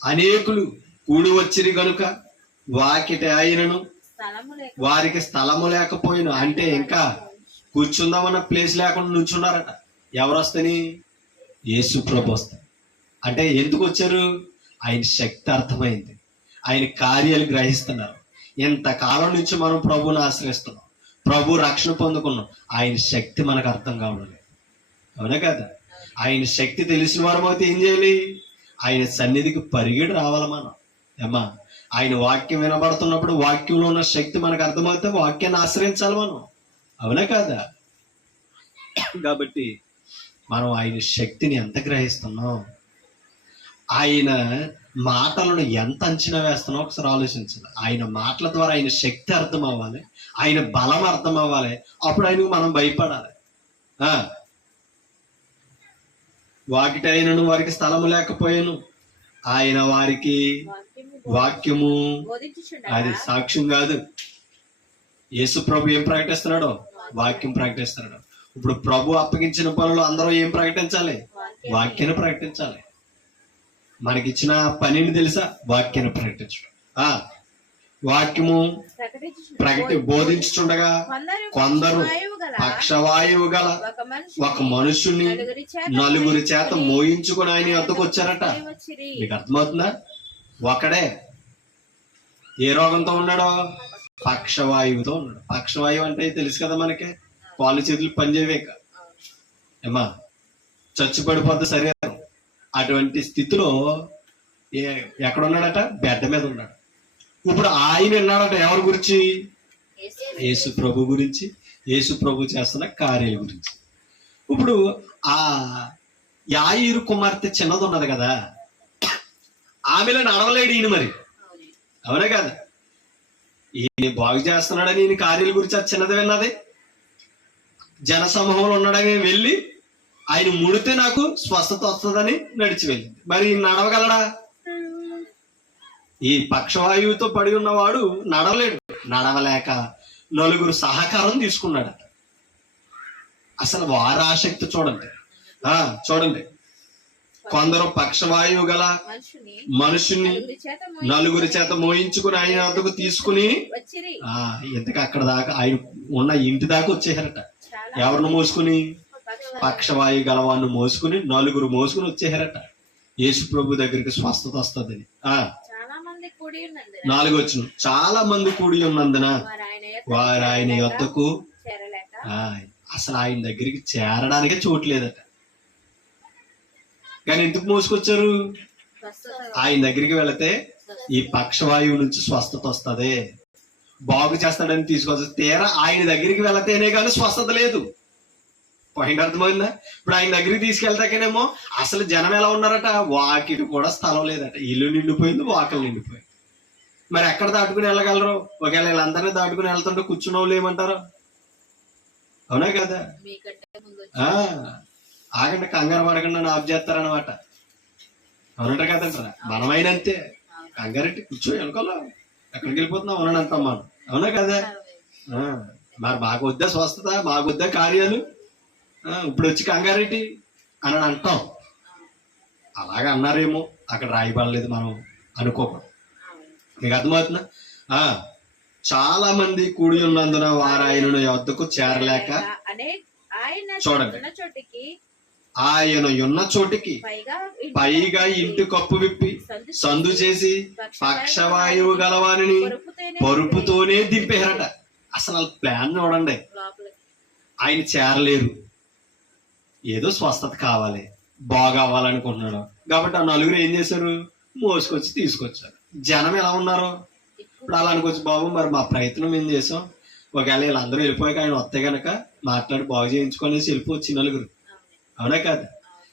అనేకులు కూడి వచ్చిరి గనుక వాకిటి ఆయనను వారికి స్థలము లేకపోయిన, అంటే ఇంకా కూర్చుందామన్న ప్లేస్ లేకుండా నుంచున్నారట. ఎవరు వస్తని? యేసు ప్రభు వస్తారు. అంటే ఎందుకు వచ్చారు? ఆయన శక్తి అర్థమైంది, ఆయన కార్యాలు గ్రహిస్తున్నారు. ఇంతకాలం నుంచి మనం ప్రభుని ఆశ్రయిస్తున్నాం, ప్రభు రక్షణ పొందుకున్నాం, ఆయన శక్తి మనకు అర్థం కావడం లేదు. అవునా కదా? ఆయన శక్తి తెలిసిన వారం అయితే ఏం చేయాలి? ఆయన సన్నిధికి పరిగెడు రావాలి మనం. ఏమ్మా, ఆయన వాక్యం వినబడుతున్నప్పుడు వాక్యంలో ఉన్న శక్తి మనకు అర్థమవుతే వాక్యాన్ని ఆశ్రయించాలి మనం. అవునా కదా? కాబట్టి మనం ఆయన శక్తిని ఎంత గ్రహిస్తున్నాం, ఆయన మాటలను ఎంత అంచనా వేస్తున్నాం ఒకసారి ఆలోచించాలి. ఆయన మాటల ద్వారా ఆయన శక్తి అర్థం అవ్వాలి, ఆయన బలం అర్థం అవ్వాలి. అప్పుడు ఆయనకు మనం భయపడాలి. వాకిటి ఆయనను వారికి స్థలము లేకపోయాను, ఆయన వారికి వాక్యము. అది సాక్ష్యం కాదు. యేసు ప్రభు ఏం ప్రకటిస్తున్నాడో? వాక్యం ప్రకటిస్తున్నాడు. ఇప్పుడు ప్రభు అప్పగించిన పనులు అందరూ ఏం ప్రకటించాలి? వాక్యాన్ని ప్రకటించాలి. మనకిచ్చిన పనిని తెలుసా? వాక్యాన్ని ప్రకటించడం. వాక్యము బోధించుండగా కొందరు పక్షవాయువు గల ఒక మనుషుని 4 చేత మోయించుకుని ఆయన వద్దకు వచ్చారట. మీకు అర్థమవుతుందా? ఒకడే ఏ రోగంతో ఉన్నాడో? పక్షవాయువుతో ఉన్నాడు. పక్షవాయువు అంటే తెలుసు కదా మనకి, కాళ్ళు చేతులు పనిచేయవేక ఏమా, చచ్చుపడిపోద్ది శరీరం. అటువంటి స్థితిలో ఎక్కడున్నాడట? బెడ్ మీద ఉన్నాడు. ఇప్పుడు ఆయన విన్నాడట ఎవరి గురించి? యేసు ప్రభు గురించి, యేసు ప్రభు చేస్తున్న కార్యాల గురించి. ఇప్పుడు ఆ యాయిరు కుమార్తె చిన్నది ఉన్నది కదా, ఆమెలో నడవలేడు ఈయన. మరి అవునే కదా? ఈయన బాగు చేస్తున్నాడని ఈయన కార్యాల గురించి ఆ చిన్నది విన్నది. జనసమూహంలో ఉన్నాడని వెళ్ళి ఆయన ముడితే నాకు స్వస్థత వస్తుందని నడిచి వెళ్ళింది. మరి నడవగలడా? ఈ పక్షవాయువుతో పడి ఉన్నవాడు నడవలేడు. నడవలేక 4 సహకారం తీసుకున్నాడు. అసలు వారి ఆసక్తి చూడండి. చూడండి, కొందరు పక్షవాయువు గల మనుషుని నలుగురి చేత మోయించుకుని ఆయన వద్దకు తీసుకుని వచ్చిరి. ఎందుకు అక్కడ దాకా ఆయన ఉన్న ఇంటి దాకా వచ్చేసారట. ఎవరిని మోసుకుని? పక్షవాయు గలవాన్ని మోసుకుని నలుగురు మోసుకుని వచ్చేసారట. యేసు ప్రభు దగ్గరికి స్వస్థత వస్తుందని. చాలా మంది కూడి ఉన్నందున 4 వచ్చిన చాలా మంది కూడి ఉన్నందున వారు ఆయన యొద్దకు చేరలేక అసలు ఆయన దగ్గరికి చేరడానికే చోటు లేదట. కానీ ఎందుకు మోసుకొచ్చారు? ఆయన దగ్గరికి వెళితే ఈ పక్షవాయువు నుంచి స్వస్థత వస్తుంది, బాగు చేస్తాడని తీసుకొచ్చి తీరా ఆయన దగ్గరికి వెళితేనే కానీ స్వస్థత లేదు. పాయింట్ అర్థమైందా? ఇప్పుడు ఆయన దగ్గరికి తీసుకెళ్తాకేనేమో అసలు జనం ఎలా ఉన్నారట, వాకికి కూడా స్థలం లేదట. ఇల్లు నిండిపోయింది, వాకలు నిండిపోయింది. మరి ఎక్కడ దాటుకుని వెళ్ళగలరు? ఒకవేళ వీళ్ళందరినీ దాటుకుని వెళ్తుంటే కూర్చున్న వాళ్ళు ఏమంటారు? అవునా కదా? ఆగండి, కంగారు పడకుండా నన్ను ఆఫ్ చేస్తారనమాట. అవునంట కదంటారా? మనమైనంతే, కంగారెట్టి కూర్చో వెనుకోలో ఎక్కడికి వెళ్ళిపోతున్నాం అవునని అంటాం మనం. అవునా కదా? మరి మాకు వద్దా స్వస్థత, మాకు వద్దా కార్యాలు, ఇప్పుడు వచ్చి కంగారెట్టి అని అంటాం. అలాగ అన్నారేమో, అక్కడ రాయబడలేదు, మనం అనుకోకూడదు. మీకు అర్థమవుతుందా? చాలా మంది కూడి ఉన్నందున వారు ఆయన యొద్దకు చేరలేక, చూడండి, ఆయన ఉన్న చోటికి పైగా ఇంటి కప్పు విప్పి సందు చేసి పక్షవాయువు గలవాని పరుపుతోనే దింపేరట. అసలు ప్లాన్ చూడండి. ఆయన చేరలేరు, ఏదో స్వస్థత కావాలి, బాగా అవ్వాలనుకుంటున్నాడు కాబట్టి ఆ నలుగురు ఏం చేశారు? మోసుకొచ్చి తీసుకొచ్చారు. జనం ఎలా ఉన్నారు? ఇప్పుడు అలా అనుకోవచ్చు, బాబు మరి మా ప్రయత్నం ఏం చేసాం, ఒకవేళ వీళ్ళందరూ వెళ్ళిపోయాక ఆయన వస్తే గనక మాట్లాడి బాగు చేయించుకొనేసి వెళ్ళిపోవచ్చు నలుగురు. అవునా కాదు?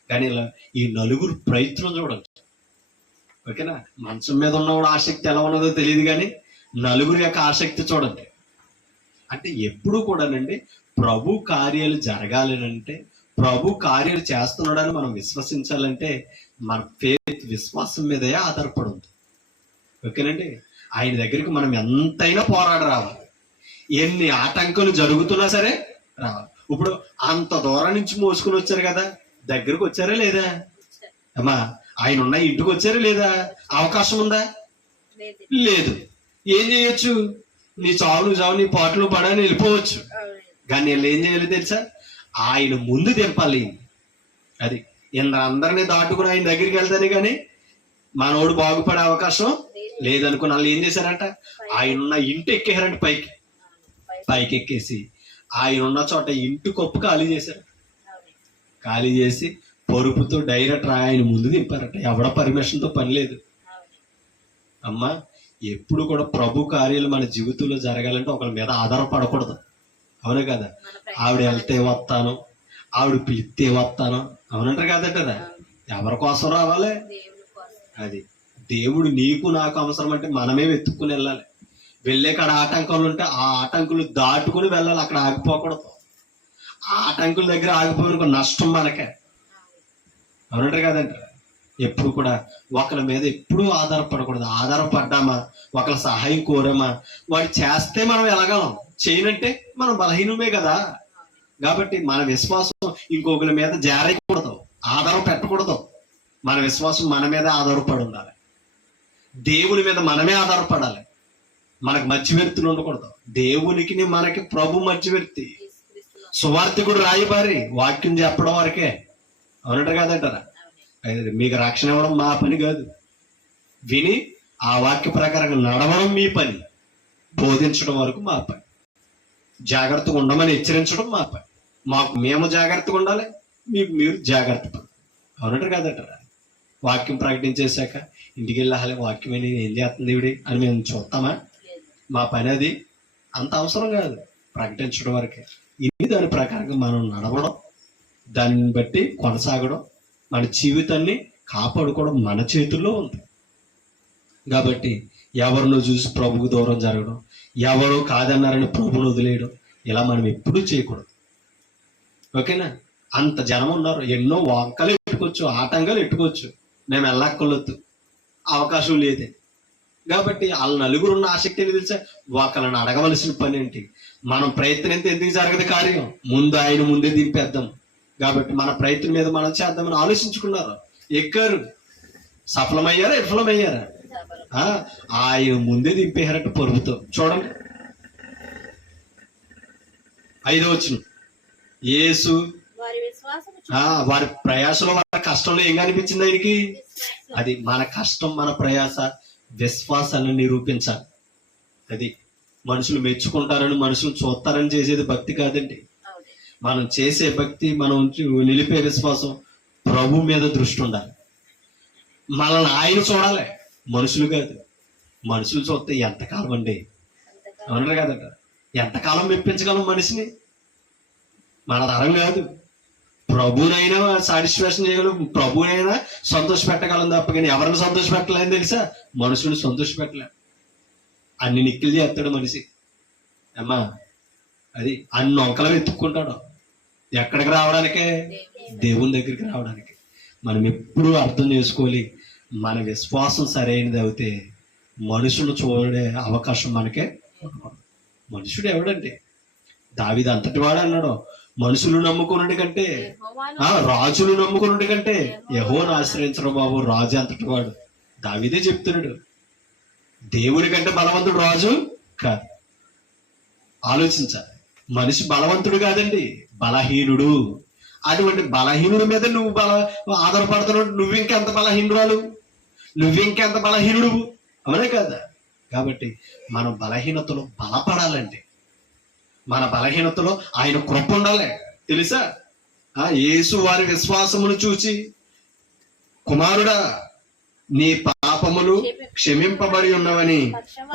కానీ ఇలా ఈ నలుగురు ప్రయత్నం చూడండి. ఓకేనా? మంచం మీద ఉన్నవాడు ఆసక్తి ఎలా ఉన్నదో తెలియదు, కానీ నలుగురు యొక్క ఆసక్తి చూడండి. అంటే ఎప్పుడు కూడానండి ప్రభు కార్యాలు జరగాలి అంటే, ప్రభు కార్యాలు చేస్తున్నాడని మనం విశ్వసించాలంటే మన ఫేత్ విశ్వాసం మీదే ఆధారపడి ఉంది. ఓకేనండి? ఆయన దగ్గరికి మనం ఎంతైనా పోరాడి రావాలి, ఎన్ని ఆటంకాలు జరుగుతున్నా సరే రావాలి. ఇప్పుడు అంత దూరం నుంచి మోసుకుని వచ్చారు కదా, దగ్గరకు వచ్చారా లేదా? అమ్మా, ఆయన ఉన్న ఇంటికి వచ్చారా లేదా? అవకాశం ఉందా? లేదు. ఏం చేయొచ్చు? నీ చావులు చావు, నీ పాటలు పడని వెళ్ళిపోవచ్చు. కానీ వీళ్ళు ఏం చేయాలి తెలుసా? ఆయన ముందు దింపాలి. అది అందరినీ దాటుకుని ఆయన దగ్గరికి వెళ్తానే కానీ మనోడు బాగుపడే అవకాశం లేదనుకుని వాళ్ళు ఏం చేశారంట, ఆయన ఉన్న ఇంటి ఎక్కేసారంట. పైకి ఎక్కేసి ఆయన ఉన్న చోట ఇంటి కప్పు ఖాళీ చేశారు. ఖాళీ చేసి పరుపుతో డైరెక్ట్ ఆయన ముందు దింపారట. ఎవడ పర్మిషన్తో పని లేదు. అమ్మా, ఎప్పుడు కూడా ప్రభు కార్యాలు మన జీవితంలో జరగాలంటే ఒకరి మీద ఆధారపడకూడదు. అవునా కదా? ఆవిడ వెళ్తే వస్తాను, ఆవిడ పిలిస్తే వస్తాను, అవునంటారు కదంటారా? ఎవరి కోసం రావాలి? అది దేవుడు నీకు నాకు అవసరం అంటే మనమే వెతుక్కుని వెళ్ళాలి. వెళ్ళే కాడ ఆటంకాలు ఉంటే ఆ ఆటంకులు దాటుకుని వెళ్ళాలి, అక్కడ ఆగిపోకూడదు. ఆ ఆటంకుల దగ్గర ఆగిపోయిన నష్టం మనకే. అవునంటారు కదంటారా? ఎప్పుడు కూడా ఒకరి మీద ఎప్పుడూ ఆధారపడకూడదు. ఆధారపడ్డామా, ఒకరి సహాయం కోరామా, వాడు చేస్తే మనం వెళ్ళగలం, చేయనంటే మనం బలహీనమే కదా. కాబట్టి మన విశ్వాసం ఇంకొకరి మీద జారకూడదు, ఆధారం పెట్టకూడదు. మన విశ్వాసం మన మీద ఆధారపడి ఉండాలి. దేవుని మీద మనమే ఆధారపడాలి. మనకు మధ్యవర్తులు ఉండకూడదు. దేవునికి మనకి ప్రభు మధ్యవర్తి. సువార్థికుడు రాయబారి, వాక్యం చెప్పడం వరకే. అవునంటారు కదంటారా? మీకు రక్షణ ఇవ్వడం మా పని కాదు, విని ఆ వాక్య ప్రకారంగా నడవడం మీ పని, బోధించడం వరకు మా పని, జాగ్రత్తగా ఉండమని హెచ్చరించడం మా పని. మేము జాగ్రత్తగా ఉండాలి, మీకు మీరు జాగ్రత్త పడాలి. అవునంటారు కదంటారా? వాక్యం ప్రకటించేశాక ఇంటికి వెళ్ళాలి, వాక్యం అనేది ఏం చేస్తుంది ఇవిడి అని మేము చూస్తామా? మా పని అది అంత అవసరం కాదు, ప్రకటించడం వరకే. ఇది దాని ప్రకారంగా మనం నడవడం, దాన్ని బట్టి కొనసాగడం, మన జీవితాన్ని కాపాడుకోవడం మన చేతుల్లో ఉంది. కాబట్టి ఎవరినో చూసి ప్రభుకు దూరం జరగడం, ఎవరో కాదన్నారని ప్రభుని వదిలేయడం, ఇలా మనం ఎప్పుడూ చేయకూడదు. ఓకేనా? అంత జనం ఉన్నారు, ఎన్నో వంకలు ఎట్టుకోవచ్చు, ఆటంకాలు ఎట్టుకోవచ్చు, మేము వెళ్ళక్కర్లొద్దు, అవకాశం లేదే. కాబట్టి వాళ్ళ నలుగురు ఉన్న ఆసక్తి ఏంటి తెలుసా? ఒకళ్ళని అడగవలసిన పని ఏంటి? మనం ప్రయత్నం ఎందుకు జరగదు కార్యం? ముందు ఆయన ముందే దింపేద్దాం. కాబట్టి మన ప్రయత్నం మీద మనం చేద్దామని ఆలోచించుకున్నారు. ఎక్కారు, సఫలమయ్యారా విఫలమయ్యారా? ఆ, ఆయన ముందే దింపేశారట పరుగుతో. చూడండి 5వ వచనం. యేసు వారి విశ్వాసము వారి ప్రయాసలో వారి కష్టంలో ఏం కనిపించింది ఆయనకి? అది మన కష్టం, మన ప్రయాస విశ్వాసాన్ని నిరూపించాలి. అది మనుషులు మెచ్చుకుంటారని, మనుషులు చూస్తారని చేసేది భక్తి కాదండి. మనం చేసే భక్తి, మనం నిలిపే విశ్వాసం ప్రభు మీద దృష్టి ఉండాలి. మనల్ని ఆయన చూడాలి, మనుషులు కాదు. మనుషులు చూస్తే ఎంతకాలం అండి, అవునరు కదట, ఎంతకాలం మెప్పించగలం మనిషిని? మన తరం కాదు. ప్రభునైనా సాటిస్ఫాక్షన్ చేయగలం, ప్రభునైనా సంతోష పెట్టగలం తప్ప కానీ ఎవరిని సంతోష పెట్టలేని తెలుసా? మనుషుని సంతోష పెట్టలేం. అన్ని నిక్కులు చేస్తాడు మనిషి. అమ్మా, అది అన్ని వంకలు వెతుక్కుంటాడు. ఎక్కడికి రావడానికే? దేవుని దగ్గరికి రావడానికి. మనం ఎప్పుడూ అర్థం చేసుకోవాలి, మన విశ్వాసం సరైనది అయితే మనుషులు చూడే అవకాశం మనకే. మనుషుడు ఎవడండి? దావీదు అంతటి వాడు అన్నాడు, మనుషులు నమ్ముకున్నటి కంటే, రాజులు నమ్ముకున్నటి కంటే యెహోవాను ఆశ్రయించడం బాబు రాజు అంతటి వాడు. దావీదే చెప్తున్నాడు. దేవుని కంటే బలవంతుడు రాజు కాదు. ఆలోచించాలి. మనిషి బలవంతుడు కాదండి, బలహీనుడు. అటువంటి బలహీనుడి మీద నువ్వు ఆధారపడుతున్నావు. నువ్వింకెంత బలహీనురాలు, నువ్వింకెంత బలహీనుడు, అవునే కదా? కాబట్టి మనం బలహీనతలో బలపడాలండి. మన బలహీనతలో ఆయన కృప ఉండాలి. తెలుసా? యేసు వారి విశ్వాసమును చూచి, కుమారుడా నీ పాపములు క్షమింపబడి ఉన్నవని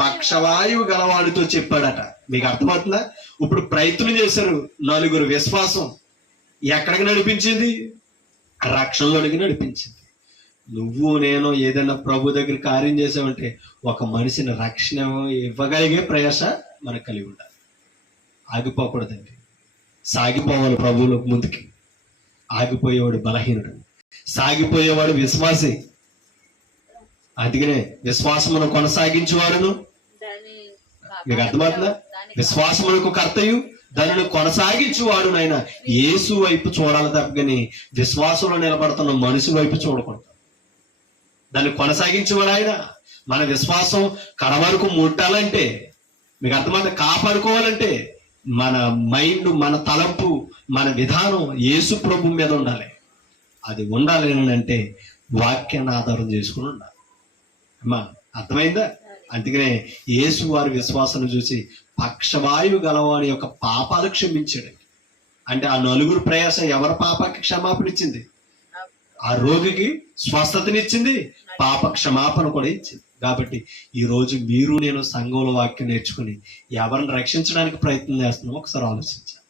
పక్షవాయువు గలవాడితో చెప్పాడట. మీకు అర్థమవుతుందా? ఇప్పుడు ప్రయత్నం చేశారు నలుగురు. విశ్వాసం ఎక్కడికి నడిపించింది? రక్షణలోనికి నడిపించింది. నువ్వు నేను ఏదైనా ప్రభు దగ్గర కార్యం చేసావంటే ఒక మనిషిని రక్షణ ఇవ్వగలిగే ప్రయాస మనకు కలిగి ఉండాలి. ఆగిపోకూడదండి, సాగిపోవాలి ప్రభువులో ముందుకి. ఆగిపోయేవాడు బలహీనుడు, సాగిపోయేవాడు విశ్వాసి. అందుకనే విశ్వాసమును కొనసాగించేవాడును. మీకు అర్థమవుతుందా? విశ్వాసమునకు కర్తయు దానిని కొనసాగించువాడు నాయన యేసు వైపు చూడాలి తప్పని విశ్వాసంలో నిలబడుతున్న మనిషి వైపు చూడకూడదు. దాన్ని కొనసాగించేవాడు ఆయన. మన విశ్వాసం కడవరకు ముట్టాలంటే, మీకు అర్థమైంది, కాపాడుకోవాలంటే మన మైండ్, మన తలంపు, మన విధానం యేసు ప్రభు మీద ఉండాలి. అది ఉండాలి అంటే వాక్యాన్ని ఆధారం చేసుకుని ఉండాలి. అమ్మా, అర్థమైందా? అందుకనే యేసు వారి విశ్వాసాన్ని చూసి పక్షవాయువు గలవాని యొక్క పాపాలు క్షమించాడు. అంటే ఆ నలుగురు ప్రయాస ఎవరి పాపకి క్షమాపణ ఇచ్చింది? ఆ రోగికి స్వస్థతనిచ్చింది, పాప క్షమాపణ కూడా ఇచ్చింది. కాబట్టి ఈ రోజు మీరు నేను సంఘంలో వాక్యం నేర్చుకుని ఎవరిని రక్షించడానికి ప్రయత్నం చేస్తున్నామో ఒకసారి ఆలోచించాలి.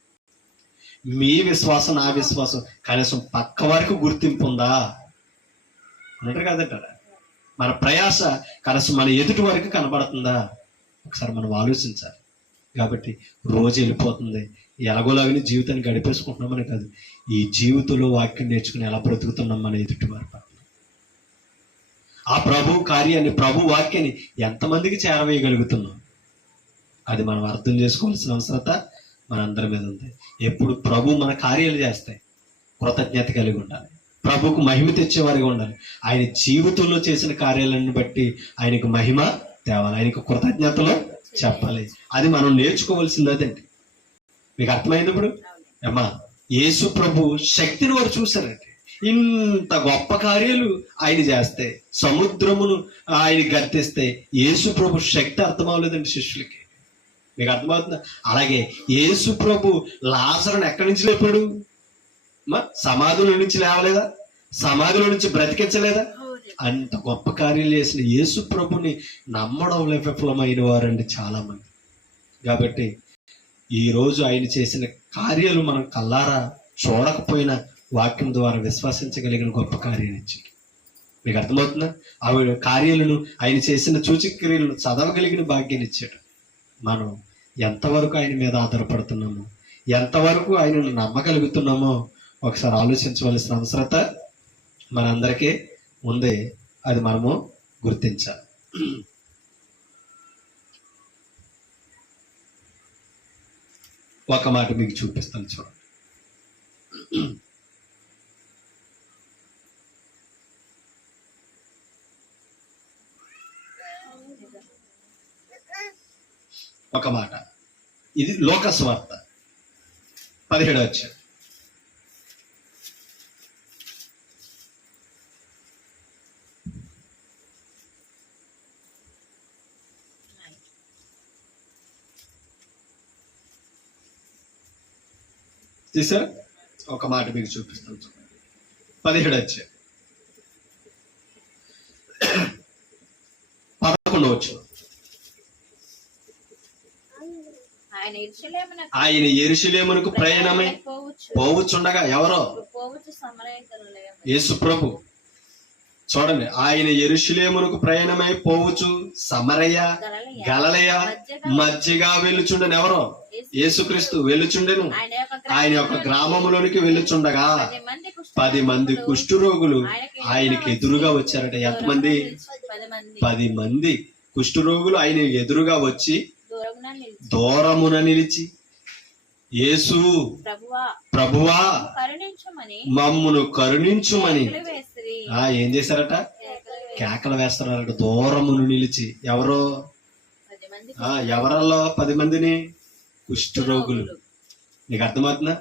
మీ విశ్వాసం, నా విశ్వాసం కనీసం పక్క వరకు గుర్తింపు ఉందా? అంటారు కదంటారా? మన ప్రయాస కనీసం మన ఎదుటి వరకు కనబడుతుందా? ఒకసారి మనం ఆలోచించాలి. కాబట్టి రోజు వెళ్ళిపోతుంది, ఎలాగోలాగని జీవితాన్ని గడిపేసుకుంటున్నామని కాదు, ఈ జీవితంలో వాక్యం నేర్చుకుని ఎలా బ్రతుకుతున్నాం మన ఎదుటి వారి పట్ల. ఆ ప్రభు కార్యాన్ని, ప్రభు వాక్యాన్ని ఎంతమందికి చేరవేయగలుగుతున్నాం? అది మనం అర్థం చేసుకోవాల్సిన అవసరత మనందరి మీద ఉంది. ఎప్పుడు ప్రభు మన కార్యాలు చేస్తాయి కృతజ్ఞత కలిగి ఉండాలి, ప్రభుకు మహిమ తెచ్చేవారిగా ఉండాలి. ఆయన జీవితంలో చేసిన కార్యాలను బట్టి ఆయనకు మహిమ తేవాలి, ఆయనకు కృతజ్ఞతలో చెప్పాలి. అది మనం నేర్చుకోవాల్సింది అదండి. మీకు అర్థమైంది ఇప్పుడు? అమ్మా, యేసు ప్రభు శక్తిని వారు చూశారండి. ఇంత గొప్ప కార్యాలు ఆయన చేస్తే, సముద్రమును ఆయన గర్తిస్తే యేసు ప్రభు శక్తి అర్థం అవ్వలేదండి శిష్యులకి. మీకు అర్థమవుతుందా? అలాగే యేసు ప్రభు లాజరుని ఎక్కడి నుంచి లేపాడు? సమాధుల నుంచి లేవలేదా? సమాధిలో నుంచి బ్రతికించలేదా? అంత గొప్ప కార్యాలు చేసిన యేసు ప్రభుని నమ్మడంలో విఫలమైన వారండి చాలా మంది. కాబట్టి ఈ రోజు ఆయన చేసిన కార్యాలు మనం కల్లారా చూడకపోయినా వాక్యం ద్వారా విశ్వసించగలిగిన గొప్ప కార్యాలు ఇచ్చాడు. మీకు అర్థమవుతుందా? ఆవిడ కార్యాలను, ఆయన చేసిన సూచక్రియలను చదవగలిగిన భాగ్యాన్ని ఇచ్చాడు. మనం ఎంతవరకు ఆయన మీద ఆధారపడుతున్నామో, ఎంతవరకు ఆయనను నమ్మగలుగుతున్నామో ఒకసారి ఆలోచించవలసిన అవసరత మనందరికీ ఉంది. అది మనము గుర్తించాలి. ఒక మాట మీకు చూపిస్తాను, చూడండి. ఒక మాట. ఇది లోకస్వార్త 17వ అధ్యాయం. చూసారా? ఒక మాట మీకు చూపిస్తాను. 17వ అధ్యాయం 11వ వచనం. ఆయన యెరూషలేమునకు ప్రయాణమై పోవచ్చుండగా ఎవరో? యేసు ప్రభు. చూడండి, ఆయన యెరూషలేమునకు ప్రయాణమై పోవచ్చు సమరయ గలిలయ మధ్యగా వెళ్ళుచుండెను. ఎవరో? యేసుక్రీస్తు వెళ్ళుచుండెను. ఆయన యొక్క గ్రామంలోనికి వెళ్ళుచుండగా 10 మంది కుష్ఠరోగులు ఆయనకి ఎదురుగా వచ్చారట. ఎంతమంది? 10 మంది కుష్ఠరోగులు ఆయన ఎదురుగా వచ్చి దూరమున నిలిచి, యేసు ప్రభువా మమ్మును కరుణించుమని ఏం చేశారట? కేకలు వేస్తున్నారట దూరమును నిలిచి. ఎవరో? ఎవరల్లో 10 మందిని? కుష్ఠరోగులు. నీకు అర్థమవుతుందా?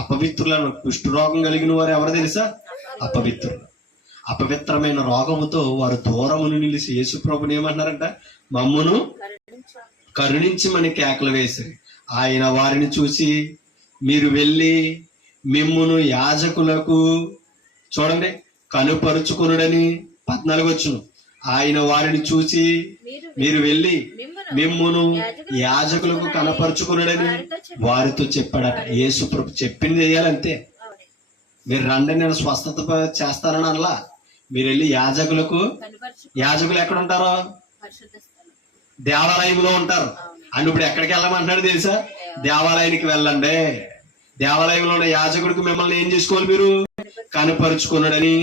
అపవిత్రులను. కుష్ఠరోగం కలిగిన వారు ఎవరు తెలుసా? అపవిత్రులు. అపవిత్రమైన రోగముతో వారు దూరమును నిలిచి యేసు ప్రభుని ఏమన్నారంట? మమ్మును కరుణించమని కేకలు వేసి, ఆయన వారిని చూసి, మీరు వెళ్ళి మిమ్మును యాజకులకు, చూడండి, కనుపరుచుకునుడని 14వ వచనం. ఆయన వారిని చూసి, మీరు వెళ్ళి మిమ్మును యాజకులకు కనపరుచుకున్నాడని వారితో చెప్పాడట. యేసు ప్రభు చెప్పింది చేయాలంతే. మీరు రండి నేను స్వస్థత చేస్తానని అనలా. మీరు వెళ్ళి యాజకులకు, యాజకులు ఎక్కడ ఉంటారో? దేవాలయంలో ఉంటారు. అని ఇప్పుడు ఎక్కడికి వెళ్ళమంటున్నాడు తెలుసా? దేవాలయానికి వెళ్ళండి. దేవాలయంలో ఉన్న యాజకుడికి మిమ్మల్ని ఏం చేసుకోవాలి? మీరు కనపరుచుకున్నాడని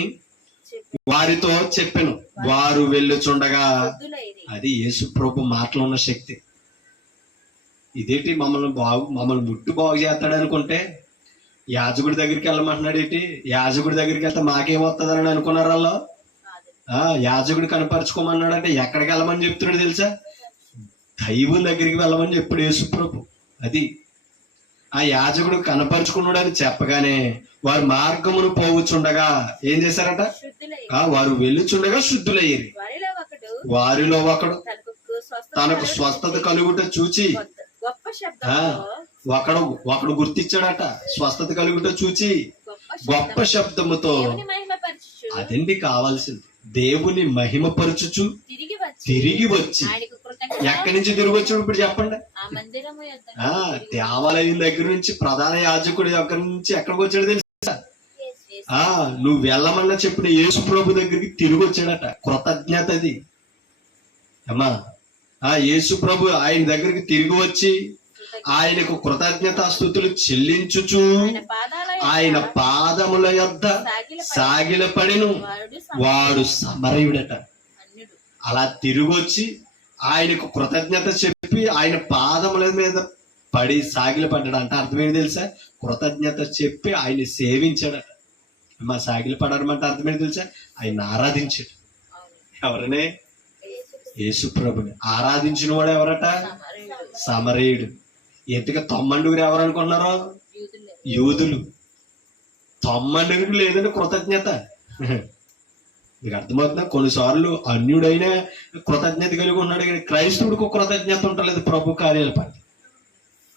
వారితో చెప్పాను. వారు వెళ్ళుచుండగా, అది యేసు ప్రభు మాటలో ఉన్న శక్తి. ఇదేంటి మమ్మల్ని ముట్టు బాగు చేస్తాడు అనుకుంటే యాజకుడి దగ్గరికి వెళ్ళమంటున్నాడు ఏంటి? యాజకుడి దగ్గరికి వెళ్తే మాకేమొస్తుందని అనుకున్నారు వాళ్ళు. యాజకుడు కనపరుచుకోమన్నాడంటే ఎక్కడికి వెళ్ళమని చెప్తున్నాడు తెలుసా? దైవం దగ్గరికి వెళ్ళమని చెప్పాడు యేసు ప్రభు. అది ఆ యాజకుడు కనపరుచుకున్నాడు అని చెప్పగానే వారు మార్గమును పోవచ్చుండగా ఏం చేశారట? వారు వెళ్ళుచుండగా శుద్ధులయ్యారు. వారిలో ఒకడు తనకు స్వస్థత కలుగుట చూచి, ఒకడు గుర్తించాడట. స్వస్థత కలుగుట చూచి గొప్ప శబ్దముతో, అదండి కావాల్సింది, దేవుని మహిమపరచుచు తిరిగి వచ్చి. ఎక్కడి నుంచి తిరిగి వచ్చాడు ఇప్పుడు చెప్పండి? దేవాలయం దగ్గర నుంచి, ప్రధాన యాజకుడి దగ్గర నుంచి ఎక్కడికి వచ్చాడు తెలుసా? నువ్వు వెళ్ళమన్నా చెప్పిన యేసు ప్రభు దగ్గరికి తిరిగి వచ్చాడట. కృతజ్ఞతది అమ్మా. యేసు ప్రభు ఆయన దగ్గరికి తిరిగి వచ్చి ఆయనకు కృతజ్ఞతాస్తుతులు చెల్లించుచు ఆయన పాదముల యొద్ద సాగిలపడిను. వాడు సమరయుడట. అలా తిరిగి వచ్చి ఆయనకు కృతజ్ఞత చెప్పి ఆయన పాదముల మీద పడి సాగిలపడ్డాడు. అంటే అర్థమేంటి తెలుసా? కృతజ్ఞత చెప్పి ఆయన సేవించాడట. అమ్మా, సాగిలపడమంటే అర్థమేంటి తెలుసా? ఆయన ఆరాధించాడు. ఎవరనే? యేసు ప్రభుని ఆరాధించిన వాడు ఎవరట? సమరయుడు. ఎందుకు 90 ఎవరు అనుకున్నారో? యూదులు. 90 లేదంటే కృతజ్ఞత. మీకు అర్థమవుతుందా? కొన్నిసార్లు అన్యుడైన కృతజ్ఞత కలిగి ఉన్నాడు, కానీ క్రైస్తవుడికి కృతజ్ఞత ఉండలేదు ప్రభు కార్యాల పట్ల.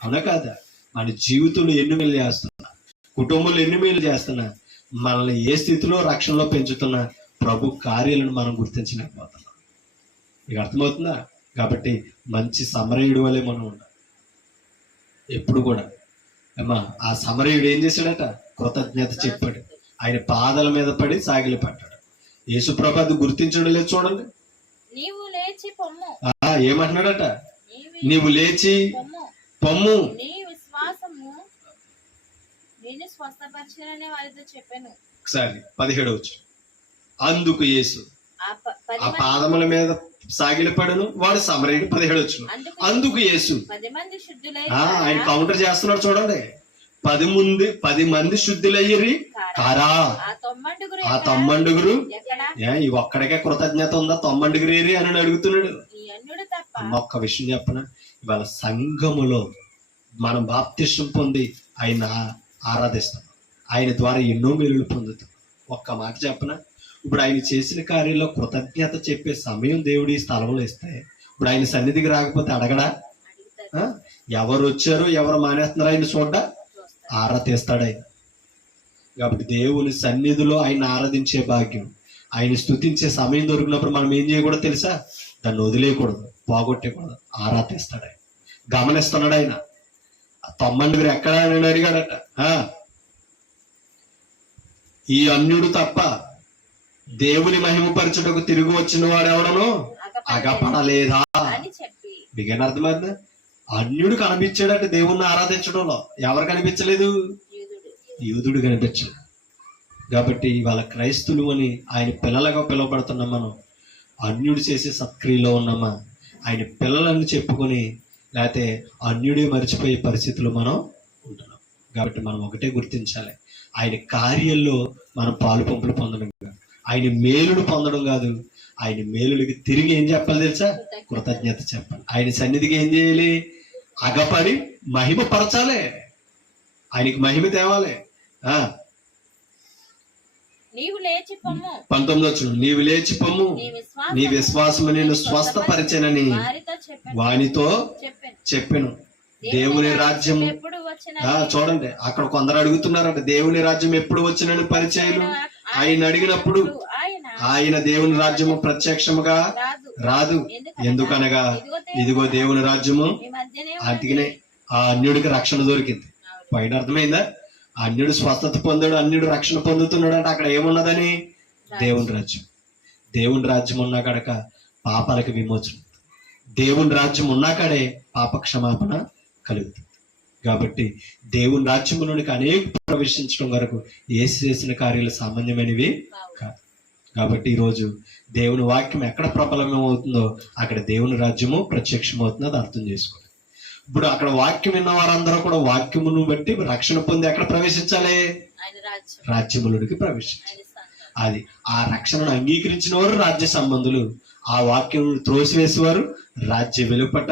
అవునా కాదా? మన జీవితంలో ఎన్ని మేలు చేస్తున్నా, కుటుంబంలో ఎన్ని మేలు చేస్తున్నా, మనల్ని ఏ స్థితిలో రక్షణలో పెంచుతున్నా ప్రభు కార్యాలను మనం గుర్తించలేకపోతున్నాం. మీకు అర్థమవుతుందా? కాబట్టి మంచి సమరయుడు వలె మనం ఉండాలి ఎప్పుడు కూడా. అమ్మా, ఆ సమరయుడు ఏం చేశాడట? కృతజ్ఞత చెప్పాడు. ఆయన పాదాల మీద పడి సాగిలి పడ్డాడు. యేసు ప్రభు అది గుర్తించడం లేదు. చూడండి, ఏమంటున్నాడట? నీవు లేచి పొమ్ము. ఒకసారి 17వ వచనం. అందుకు యేసు ఆ పాదముల మీద సాగిలపడను. వాడు సమరయుడు. 17వ వచనం. అందుకు యేసు, ఆయన కౌంటర్ చేస్తున్నాడు చూడండి. 10 మంది శుద్ధులయ్యి కారా? ఆ 90 ఇవి ఒక్కడికే కృతజ్ఞత ఉందా? 90 అని అడుగుతున్నాడు. తప్ప ఒక్క విషయం చెప్పన, ఇవాళ సంఘములో మనం బాప్తిష్టం పొంది ఆయన ఆరాధిస్తాం, ఆయన ద్వారా ఎన్నో మేలులు పొందుతాం. ఒక్క మాట చెప్పన, ఇప్పుడు ఆయన చేసిన కార్యంలో కృతజ్ఞత చెప్పే సమయం దేవుడు ఈ స్థలంలో ఇస్తే, ఇప్పుడు ఆయన సన్నిధికి రాకపోతే అడగడా? అడుగుతారు, ఎవరు వచ్చారో ఎవరు మానేస్తున్నారు ఆయన చూడ్డా? చూస్తారు. ఆరా తీస్తాడు ఆయన. కాబట్టి దేవుని సన్నిధిలో ఆయన ఆరాధించే భాగ్యం, ఆయన స్తుతించే సమయం దొరికినప్పుడు మనం ఏం చేయకూడదు తెలుసా? దాన్ని వదిలేయకూడదు, పోగొట్టకూడదు. ఆరా తీస్తాడు ఆయన, గమనిస్తున్నాడు ఆయన. 90 ఎక్కడా అని అడిగాడట. ఈ అన్యుడు తప్ప దేవుని మహిమపరచుటకు తిరిగి వచ్చిన వాడు ఎవడను అగపడలేదా అని చెప్పి మీకేం అర్థమైందా? అన్యుడు కనిపించాడట దేవుణ్ణి ఆరాధించడంలో. ఎవరు కనిపించలేదు? యూదుడు. యూదుడు కనిపించలేదు. కాబట్టి ఇవాళ క్రైస్తులు అని ఆయన పిల్లలుగా పిలువబడుతున్నాం. మనం అన్యుడు చేసే సత్క్రియలో ఉన్నామా? ఆయన పిల్లలని చెప్పుకొని లేకపోతే అన్యుడే మర్చిపోయే పరిస్థితులు మనం ఉంటున్నాం. కాబట్టి మనం ఒకటే గుర్తించాలి, ఆయన కార్యాల్లో మనం పాలు పంపులు పొందడం కాదు, ఆయన మేలుడు పొందడం కాదు, ఆయన మేలుడికి తిరిగి ఏం చెప్పాలి తెలుసా? కృతజ్ఞత చెప్పాలి. ఆయన సన్నిధికి ఏం చేయాలి? అగపడి మహిమ పరచాలి, ఆయనకి మహిమ తేవాలి. నీవు లేచి పొమ్ము, 19 వచ్చిన నీవు లేచి పొమ్ము, నీ విశ్వాసము నేను స్వస్థపరిచెనని వారితో చెప్పెను. వానితో చెప్పెను. చెప్పెను. దేవుని రాజ్యం ఎప్పుడు వచ్చిన చూడండి, అక్కడ కొందరు అడుగుతున్నారంట, దేవుని రాజ్యం ఎప్పుడు వచ్చినని పరిచయలు. ఆయన అడిగినప్పుడు ఆయన దేవుని రాజ్యము ప్రత్యక్షముగా రాదు. ఎందుకనగా ఇదిగో దేవుని రాజ్యము. మీ మధ్యనే అందుకనే ఆ అన్యుడికి రక్షణ దొరికింది. పైన అర్థమైందా? అన్యుడు స్వస్థత పొందాడు, అన్యుడు రక్షణ పొందుతున్నాడు అంటే అక్కడ ఏమున్నదని? దేవుని రాజ్యం. దేవుని రాజ్యం ఉన్నా కనుక పాపాలకు విమోచన, దేవుని రాజ్యం ఉన్నాకడే పాప క్షమాపణ కలుగుతుంది. కాబట్టి దేవుని రాజ్యంలోనికి అనేక ప్రవేశించడం వరకు యేసు చేసిన కార్యాలు సామాన్యమైనవి కాదు. కాబట్టి ఈరోజు దేవుని వాక్యం ఎక్కడ ప్రబలమవుతుందో అక్కడ దేవుని రాజ్యము ప్రత్యక్షమవుతుందో అది అర్థం చేసుకోవాలి. ఇప్పుడు అక్కడ వాక్యం విన్న వారందరూ కూడా వాక్యమును బట్టి రక్షణ పొంది ఎక్కడ ప్రవేశించాలి? ఆయన రాజ్యం, రాజ్యములోనికి ప్రవేశించాలి. ఆయన సంఘం. అది ఆ రక్షణను అంగీకరించిన వారు రాజ్య సంబంధులు, ఆ వాక్యం త్రోసివేసేవారు రాజ్య వెలుపట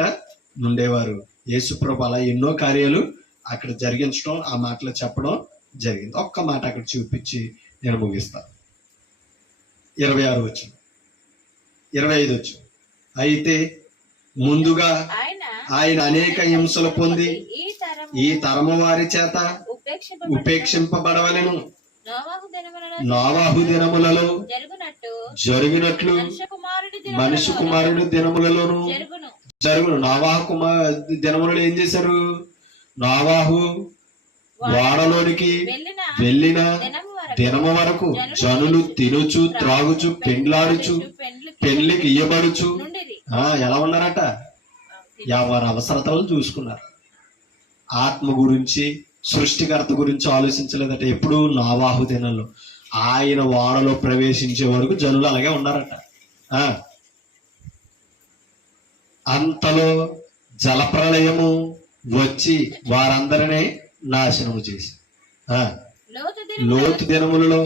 నుండేవారు. యేసుప్రభు అలా ఎన్నో కార్యాలు అక్కడ జరిగించడం, ఆ మాటలు చెప్పడం జరిగింది. ఒక్క మాట అక్కడ చూపించి నేను ముగిస్తాను. 26 వచ్చిన 25 వచ్చిన అయితే ముందుగా ఆయన అనేక హింసలు పొంది ఈ తరము వారి చేత ఉపేక్షింపబడవలెను. నోవాహు దినములలో జరిగినట్లు మనిషి కుమారుడు దినములలోను జరుగును. నోవాహు దినములలో ఏం చేశారు? నోవాహు వాడలోనికి వెళ్ళిన దినము వరకు జనులు తినుచు త్రాగుచు పెండ్లాడుచు పెళ్లికి ఇయ్యబడుచు ఎలా ఉన్నారట? వారి అవసరతలను చూసుకున్నారు. ఆత్మ గురించి, సృష్టికర్త గురించి ఆలోచించలేదట. ఎప్పుడు నోవాహు దినంలో ఆయన వాడలో ప్రవేశించే వరకు జనులు అలాగే ఉన్నారట. అంతలో జలప్రళయము వచ్చి వారందరినీ నాశనము చేసి లోతు దినములలో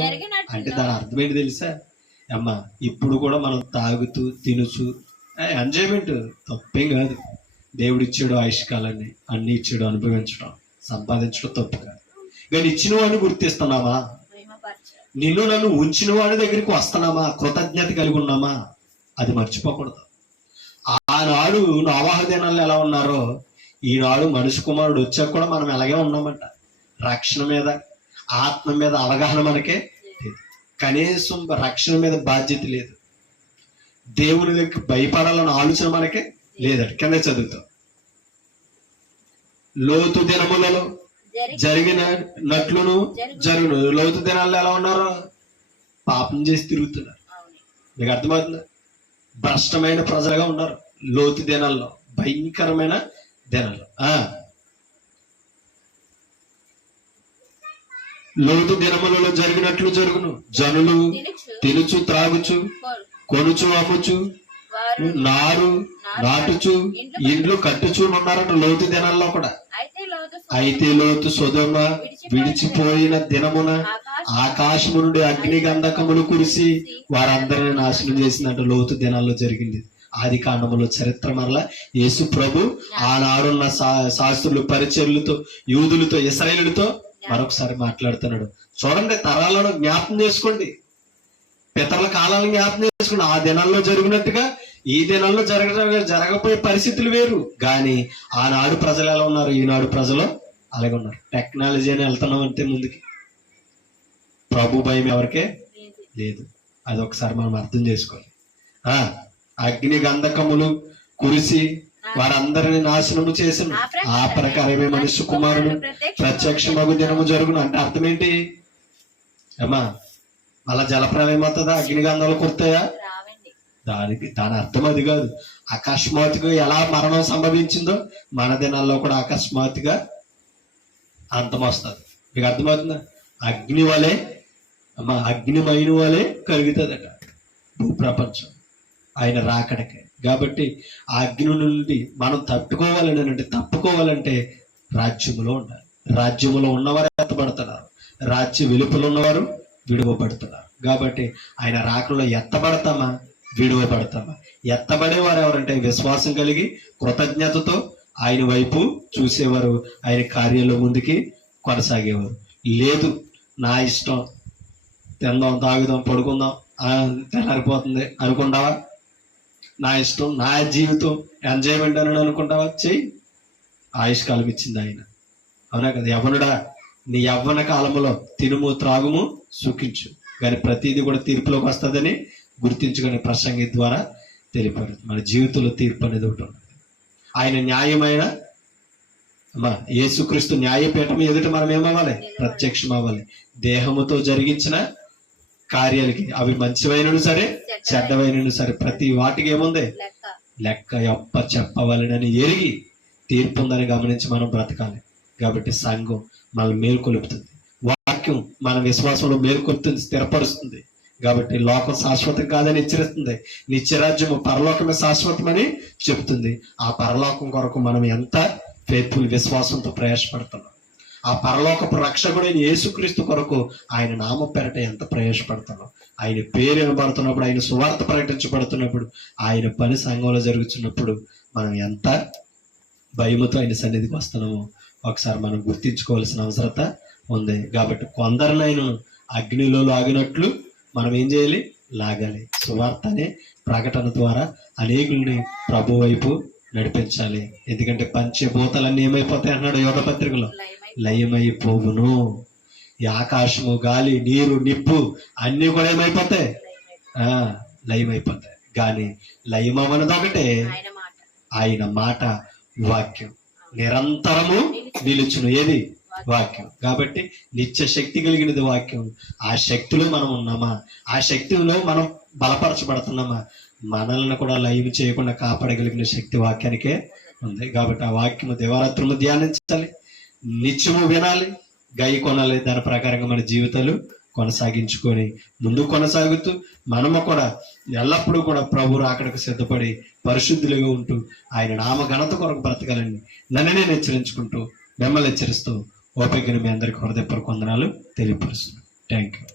అంటే దాని అర్థం ఏంటి తెలుసా అమ్మా? ఇప్పుడు కూడా మనం తాగుతూ తినుచు ఎంజాయ్మెంట్ తప్పేం కాదు. దేవుడు ఇచ్చాడు ఆయుష్కాలాన్ని, అన్ని ఇచ్చాడు, అనుభవించడం, సంపాదించడం తప్పు కాదు. కానీ ఇచ్చిన వాడిని గుర్తిస్తున్నామా? నిన్ను నన్ను ఉంచిన వాడి దగ్గరికి వస్తున్నామా? కృతజ్ఞత కలిగి ఉన్నామా? అది మర్చిపోకూడదు. ఆనాడు నోవాహు దినాల్లో ఎలా ఉన్నారో ఈనాడు మనిషి కుమారుడు వచ్చాక కూడా మనం ఎలాగే ఉన్నామంట. రక్షణ మీద, ఆత్మ మీద అవగాహన మనకే లేదు. కనీసం రక్షణ మీద బాధ్యత లేదు. దేవుని దగ్గర భయపడాలన్న ఆలోచన మనకే లేదట. కింద చదువుతాం. లోతు దినములలో జరిగినట్లును జరుగును. లోతు దినాల్లో ఎలా ఉన్నారో పాపం చేసి తిరుగుతున్నారు. మీకు అర్థమవుతుందా? భ్రష్టమైన ప్రజలుగా ఉన్నారు లోతు దినాల్లో, భయంకరమైన దినాలు. లోతు దినములలో జరిగినట్లు జరుగును. జనులు తినుచు త్రాగుచు కొనుచు అమ్ముచు నారు నాటుచు ఇండ్లు కట్టుచు ఉన్నారట లోతు దినాల్లో కూడా. అయితే లోతు సొదొమ విడిచిపోయిన దినమున ఆకాశము నుండి అగ్ని గంధకములు కురిసి వారందరిని నాశనం చేసినట్టు లోతు దినాల్లో జరిగింది. ఆది కాండములో చరిత్ర మరలా యేసు ప్రభు ఆనాడున్న శాస్త్రులు, పరిచర్లతో, యూదులతో, ఇశ్రాయేలులతో మరొకసారి మాట్లాడుతున్నాడు. చూడండి, తరాలను జ్ఞాపకం చేసుకోండి, పితరుల కాలాలను జ్ఞాపకం చేసుకోండి. ఆ దినాల్లో జరిగినట్టుగా ఈ దినాల్లో జరగబోయే పరిస్థితులు వేరు. కానీ ఆనాడు ప్రజలు ఎలా ఉన్నారు, ఈనాడు ప్రజలు అలాగే ఉన్నారు. టెక్నాలజీ అని వెళ్తున్నాం అంటే ముందుకి, ప్రభు భయం ఎవరికే లేదు. అది ఒకసారి మనం అర్థం చేసుకోవాలి. అగ్ని గంధకములు కురిసి వారందరిని నాశనము చేసిన ఆ ప్రకారమే మనుష్య కుమారుడు ప్రత్యక్షమగు దినము జరుగును. అంటే అర్థం ఏంటి అమ్మా? మళ్ళా జలప్రలయం అవుతుందా? అగ్ని గంధాలు కుర్తాయా? దాని అర్థం అది కాదు. అకస్మాత్తుగా ఎలా మరణం సంభవించిందో మన దినాల్లో కూడా అకస్మాత్తుగా అంతం వస్తుంది. మీకు అర్థమవుతుందా? అగ్ని వలె అమ్మా, అగ్నిమైన వలె కలుగుతుందట భూప్రపంచం ఆయన రాకడకే. కాబట్టి ఆ అగ్ని నుండి మనం తప్పుకోవాలంటే రాజ్యములో ఉండాలి. రాజ్యములో ఉన్నవారు ఎత్తబడుతున్నారు, రాజ్య వెలుపల ఉన్నవారు విడువబడుతున్నారు. కాబట్టి ఆయన రాకడలో ఎత్తబడతామా, విడువబడతామా? ఎత్తబడేవారు ఎవరంటే విశ్వాసం కలిగి కృతజ్ఞతతో ఆయన వైపు చూసేవారు, ఆయన కార్యంలో ముందుకి కొనసాగేవారు. లేదు నా ఇష్టం, తిందాం, తాగుదాం, పడుకుందాం, తెల్లారిపోతుంది అనుకుంటావా? నా ఇష్టం, నా జీవితం, ఎంజాయ్మెంట్ అని అనుకుంటావా? చెయ్యి. ఆయుష్కాలం ఇచ్చింది ఆయన, అవునా కదా? యవ్వనుడా, నీ యవ్వన కాలంలో తినుము, త్రాగుము, సుఖించు, కానీ ప్రతిదీ కూడా తీర్పులోకి వస్తుందని గుర్తించుకునే ప్రసంగి ద్వారా తెలిపారు. మన జీవితంలో తీర్పు అనేది ఒకటి ఉంది. ఆయన న్యాయమైన యేసుక్రీస్తు న్యాయపీఠం ఎదుట మనం ఏమవ్వాలి? ప్రత్యక్షం అవ్వాలి. దేహముతో జరిగించిన కార్యాలకి, అవి మంచివైనను సరే చెడ్డవైనను సరే, ప్రతి వాటికి ఏముంది? లెక్క చెప్పవలనని ఎరిగి తీర్పు ఉందని గమనించి మనం బ్రతకాలి. కాబట్టి సంఘం మనల్ని మేల్కొలుపుతుంది, వాక్యం మన విశ్వాసంలో మేల్కొలుపుతుంది, స్థిరపరుస్తుంది. కాబట్టి లోకం శాశ్వతం కాదని హెచ్చరిస్తుంది. నిత్యరాజ్యము పరలోకమే శాశ్వతమని చెప్తుంది. ఆ పరలోకం కొరకు మనం ఎంత ఫెయిత్ఫుల్, విశ్వాసంతో ప్రయాసపడుతున్నాం. ఆ పరలోకపు రక్షకుడైన యేసుక్రీస్తు కొరకు ఆయన నామ పేరట ఎంత ప్రయాసపడుతున్నాం. ఆయన పేరు వినబడుతున్నప్పుడు, ఆయన సువార్త ప్రకటించబడుతున్నప్పుడు, ఆయన పని సంఘంలో జరుగుతున్నప్పుడు మనం ఎంత భయముతో ఆయన సన్నిధికి వస్తున్నామో ఒకసారి మనం గుర్తించుకోవాల్సిన అవసరత ఉంది. కాబట్టి కొందరినైనా అగ్నిలో లాగినట్లు మనం ఏం చేయాలి? లాగాలి. సువార్త అనే ప్రకటన ద్వారా అనేకుల్ని ప్రభు వైపు నడిపించాలి. ఎందుకంటే పంచభూతాలన్నీ ఏమైపోతాయి అన్నాడు యోగ పత్రికలో? లయమైపోవును. ఈ ఆకాశము, గాలి, నీరు, నిప్పు అన్ని కూడా ఏమైపోతాయి? లయమైపోతాయి. కానీ లయమన్నది ఒకటే, ఆయన మాట, వాక్యం నిరంతరము నిలుచును. ఏది? వాక్యం. కాబట్టి నిత్య శక్తి కలిగినది వాక్యం. ఆ శక్తిలో మనం ఉన్నామా? ఆ శక్తిలో మనం బలపరచబడుతున్నామా? మనల్ని కూడా లైవ్ చేయకుండా కాపాడగలిగిన శక్తి వాక్యానికే ఉంది. కాబట్టి ఆ వాక్యము దివారాత్రము ధ్యానించాలి, నిత్యము వినాలి, గై కొనాలి. దాని ప్రకారంగా మన జీవితాలు కొనసాగించుకొని ముందుకు కొనసాగుతూ మనము కూడా ఎల్లప్పుడూ కూడా ప్రభు రాకడకు సిద్ధపడి పరిశుద్ధులుగా ఉంటూ ఆయన నామ ఘనత కొరకు బ్రతకాలని నన్ను నేను హెచ్చరించుకుంటూ మిమ్మల్ని హెచ్చరిస్తూ ఓపికను మీ అందరికీ హృదయపూర్వక వందనాలు తెలియపరుస్తున్నాను. Thank you.